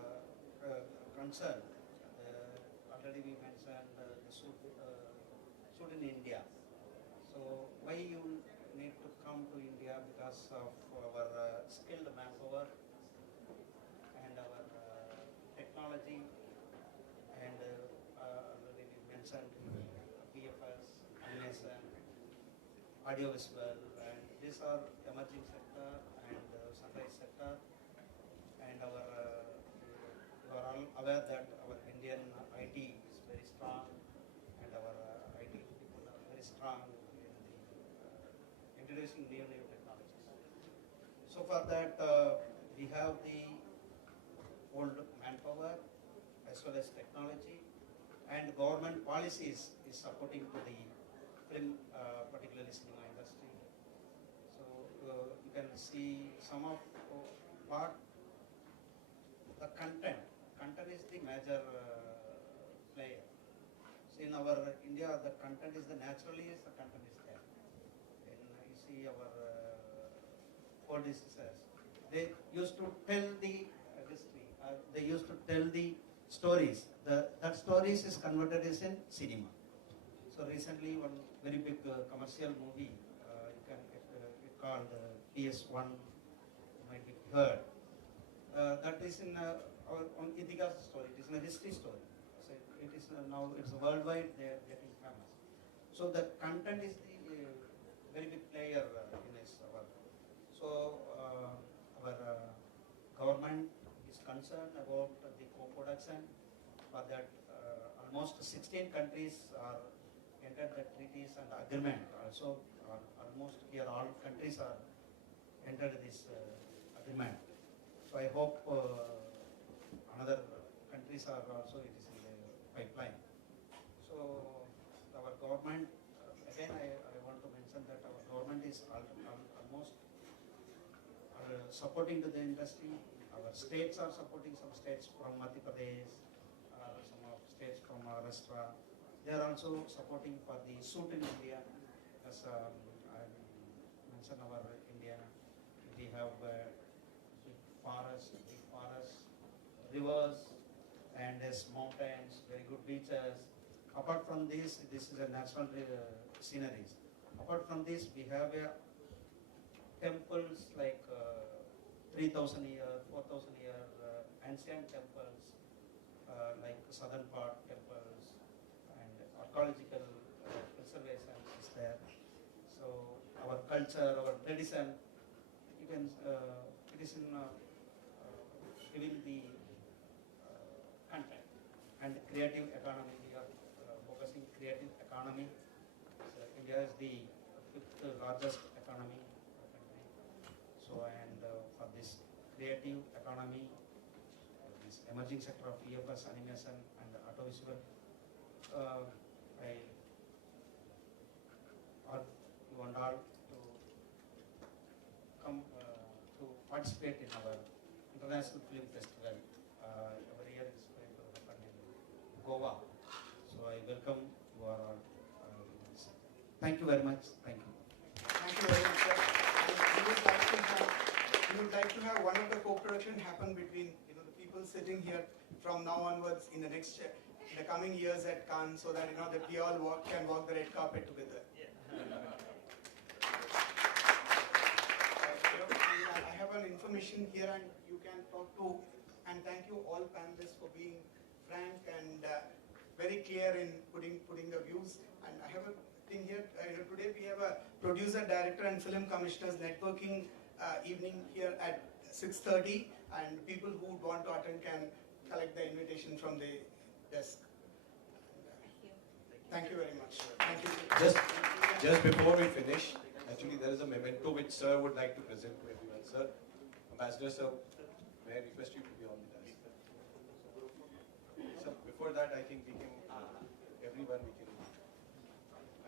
concern, already we mentioned the shoot in India. So why you need to come to India? Because of our skilled manpower and our technology, and already we mentioned BFS, animation, audiovisual, and these are emerging sector and sunrise sector. And you are all aware that our Indian IT is very strong, and our IT people are very strong in introducing new technologies. So for that, we have the old manpower as well as technology, and government policies is supporting to the film, particularly cinema industry. So you can see some of what the content is the major player. So in our India, the content is the content is there. And you see our predecessors, they used to tell the history. They used to tell the stories. That stories is converted as in cinema. So recently, one very big commercial movie, it called PS1, might be heard. That is in our own Ithaca story. It is a history story. So it is now it's worldwide. They are getting famous. So the content is the very big player in this work. So our government is concerned about the co-production. For that, almost 16 countries are entered the treaties and agreement. Also, almost here all countries are entered this agreement. So I hope another countries are also, it is in the pipeline. So our government, again I want to mention that our government is almost supporting to the industry. Our states are supporting, some states from Madhya Pradesh, some of states from Maharashtra. They are also supporting for the suit in India. As I mentioned, our India, we have big forests, rivers, and there's mountains, very good beaches. Apart from this is a natural sceneries. Apart from this, we have temples like 3,000 year, 4,000 year ancient temples, like southern part temples, and archaeological preservation is there. So our culture, our tradition, you can it is in giving the content and creative economy. We are focusing creative economy. So India is the fifth largest economy country. So and for this creative economy, this emerging sector of EFS, animation and audiovisual, I urge you and all to come to participate in our International Film Festival. Every year is going to happen in Goa. So I welcome you all. Thank you very much. Thank you. Thank you very much, sir. We would like to have one of the co-production happen between the people sitting here from now onwards in the coming years at Cannes, so that that we all can walk the red carpet together. I have an information here, and you can talk to. And thank you all panelists for being frank and very clear in putting the views. And I have a thing here. Today we have a producer, director, and film commissioners networking evening here at 6:30. And people who want to attend can collect the invitation from the desk. Thank you very much. Thank you. Just before we finish, actually there is a memento which Sir would like to present to everyone. Sir, Ambassador Sir, may I request you to be on the desk? So before that, I think we can, everyone we can,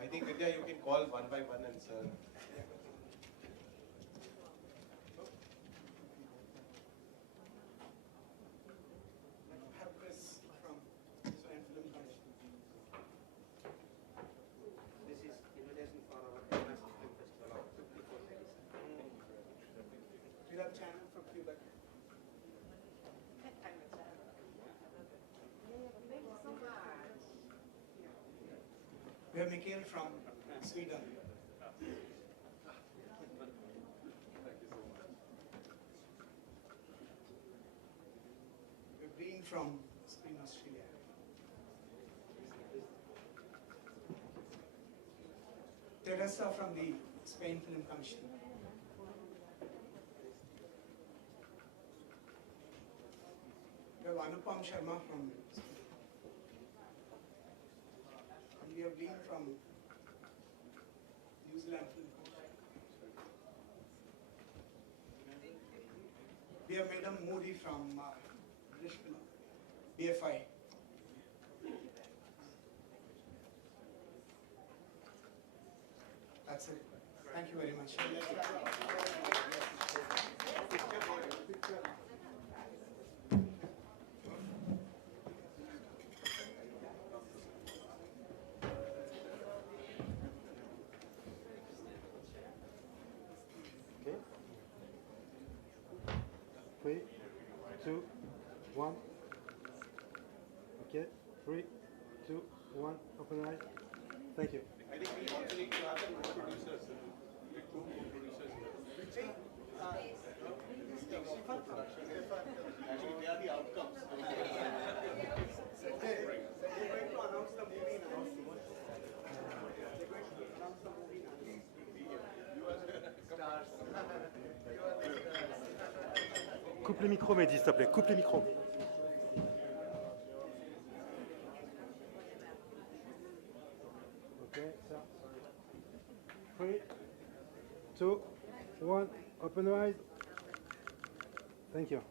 I think Vidya, you can call one by one and Sir. Have Chris from Israel Film Commission. This is invitation for our International Film Festival of 54th edition. We have channel from Quebec. We have Mikhail from Sweden. We have Dean from Spain, Australia. Teresa from the Spain Film Commission. We have Anupam Sharma from Spain. And we have Dean from New Zealand Film Commission. We have Madam Moody from British BFI. That's it. Thank you very much. Okay. 3, 2, 1. Okay. 3, 2, 1. Open eyes. Thank you. I think we also need to have some co-producers, two co-producers here. Actually, they are the outcomes. Okay, they're going to announce the movie now. They're going to announce the movie now. Coupe les micros, Mehdi, s'il te plaît. Coupe les micros. Okay, so 3, 2, 1. Open your eyes. Thank you.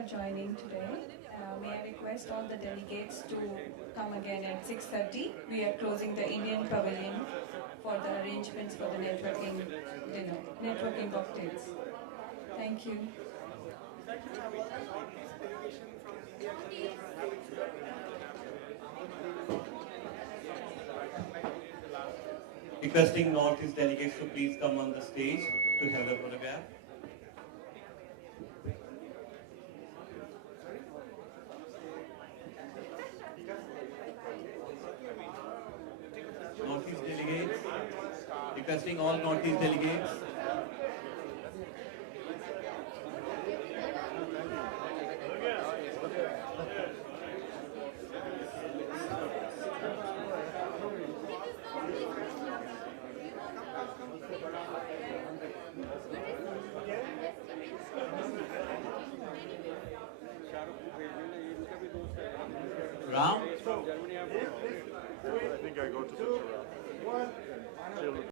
for joining today. May I request all the delegates to come again at 6:30. We are closing the Indian pavilion for the arrangements for the networking dinner, networking cocktails. Thank you. Requesting Northeast delegates to please come on the stage to have the photograph. Northeast delegates, requesting all Northeast delegates. Ram? I think I go to the giraffe.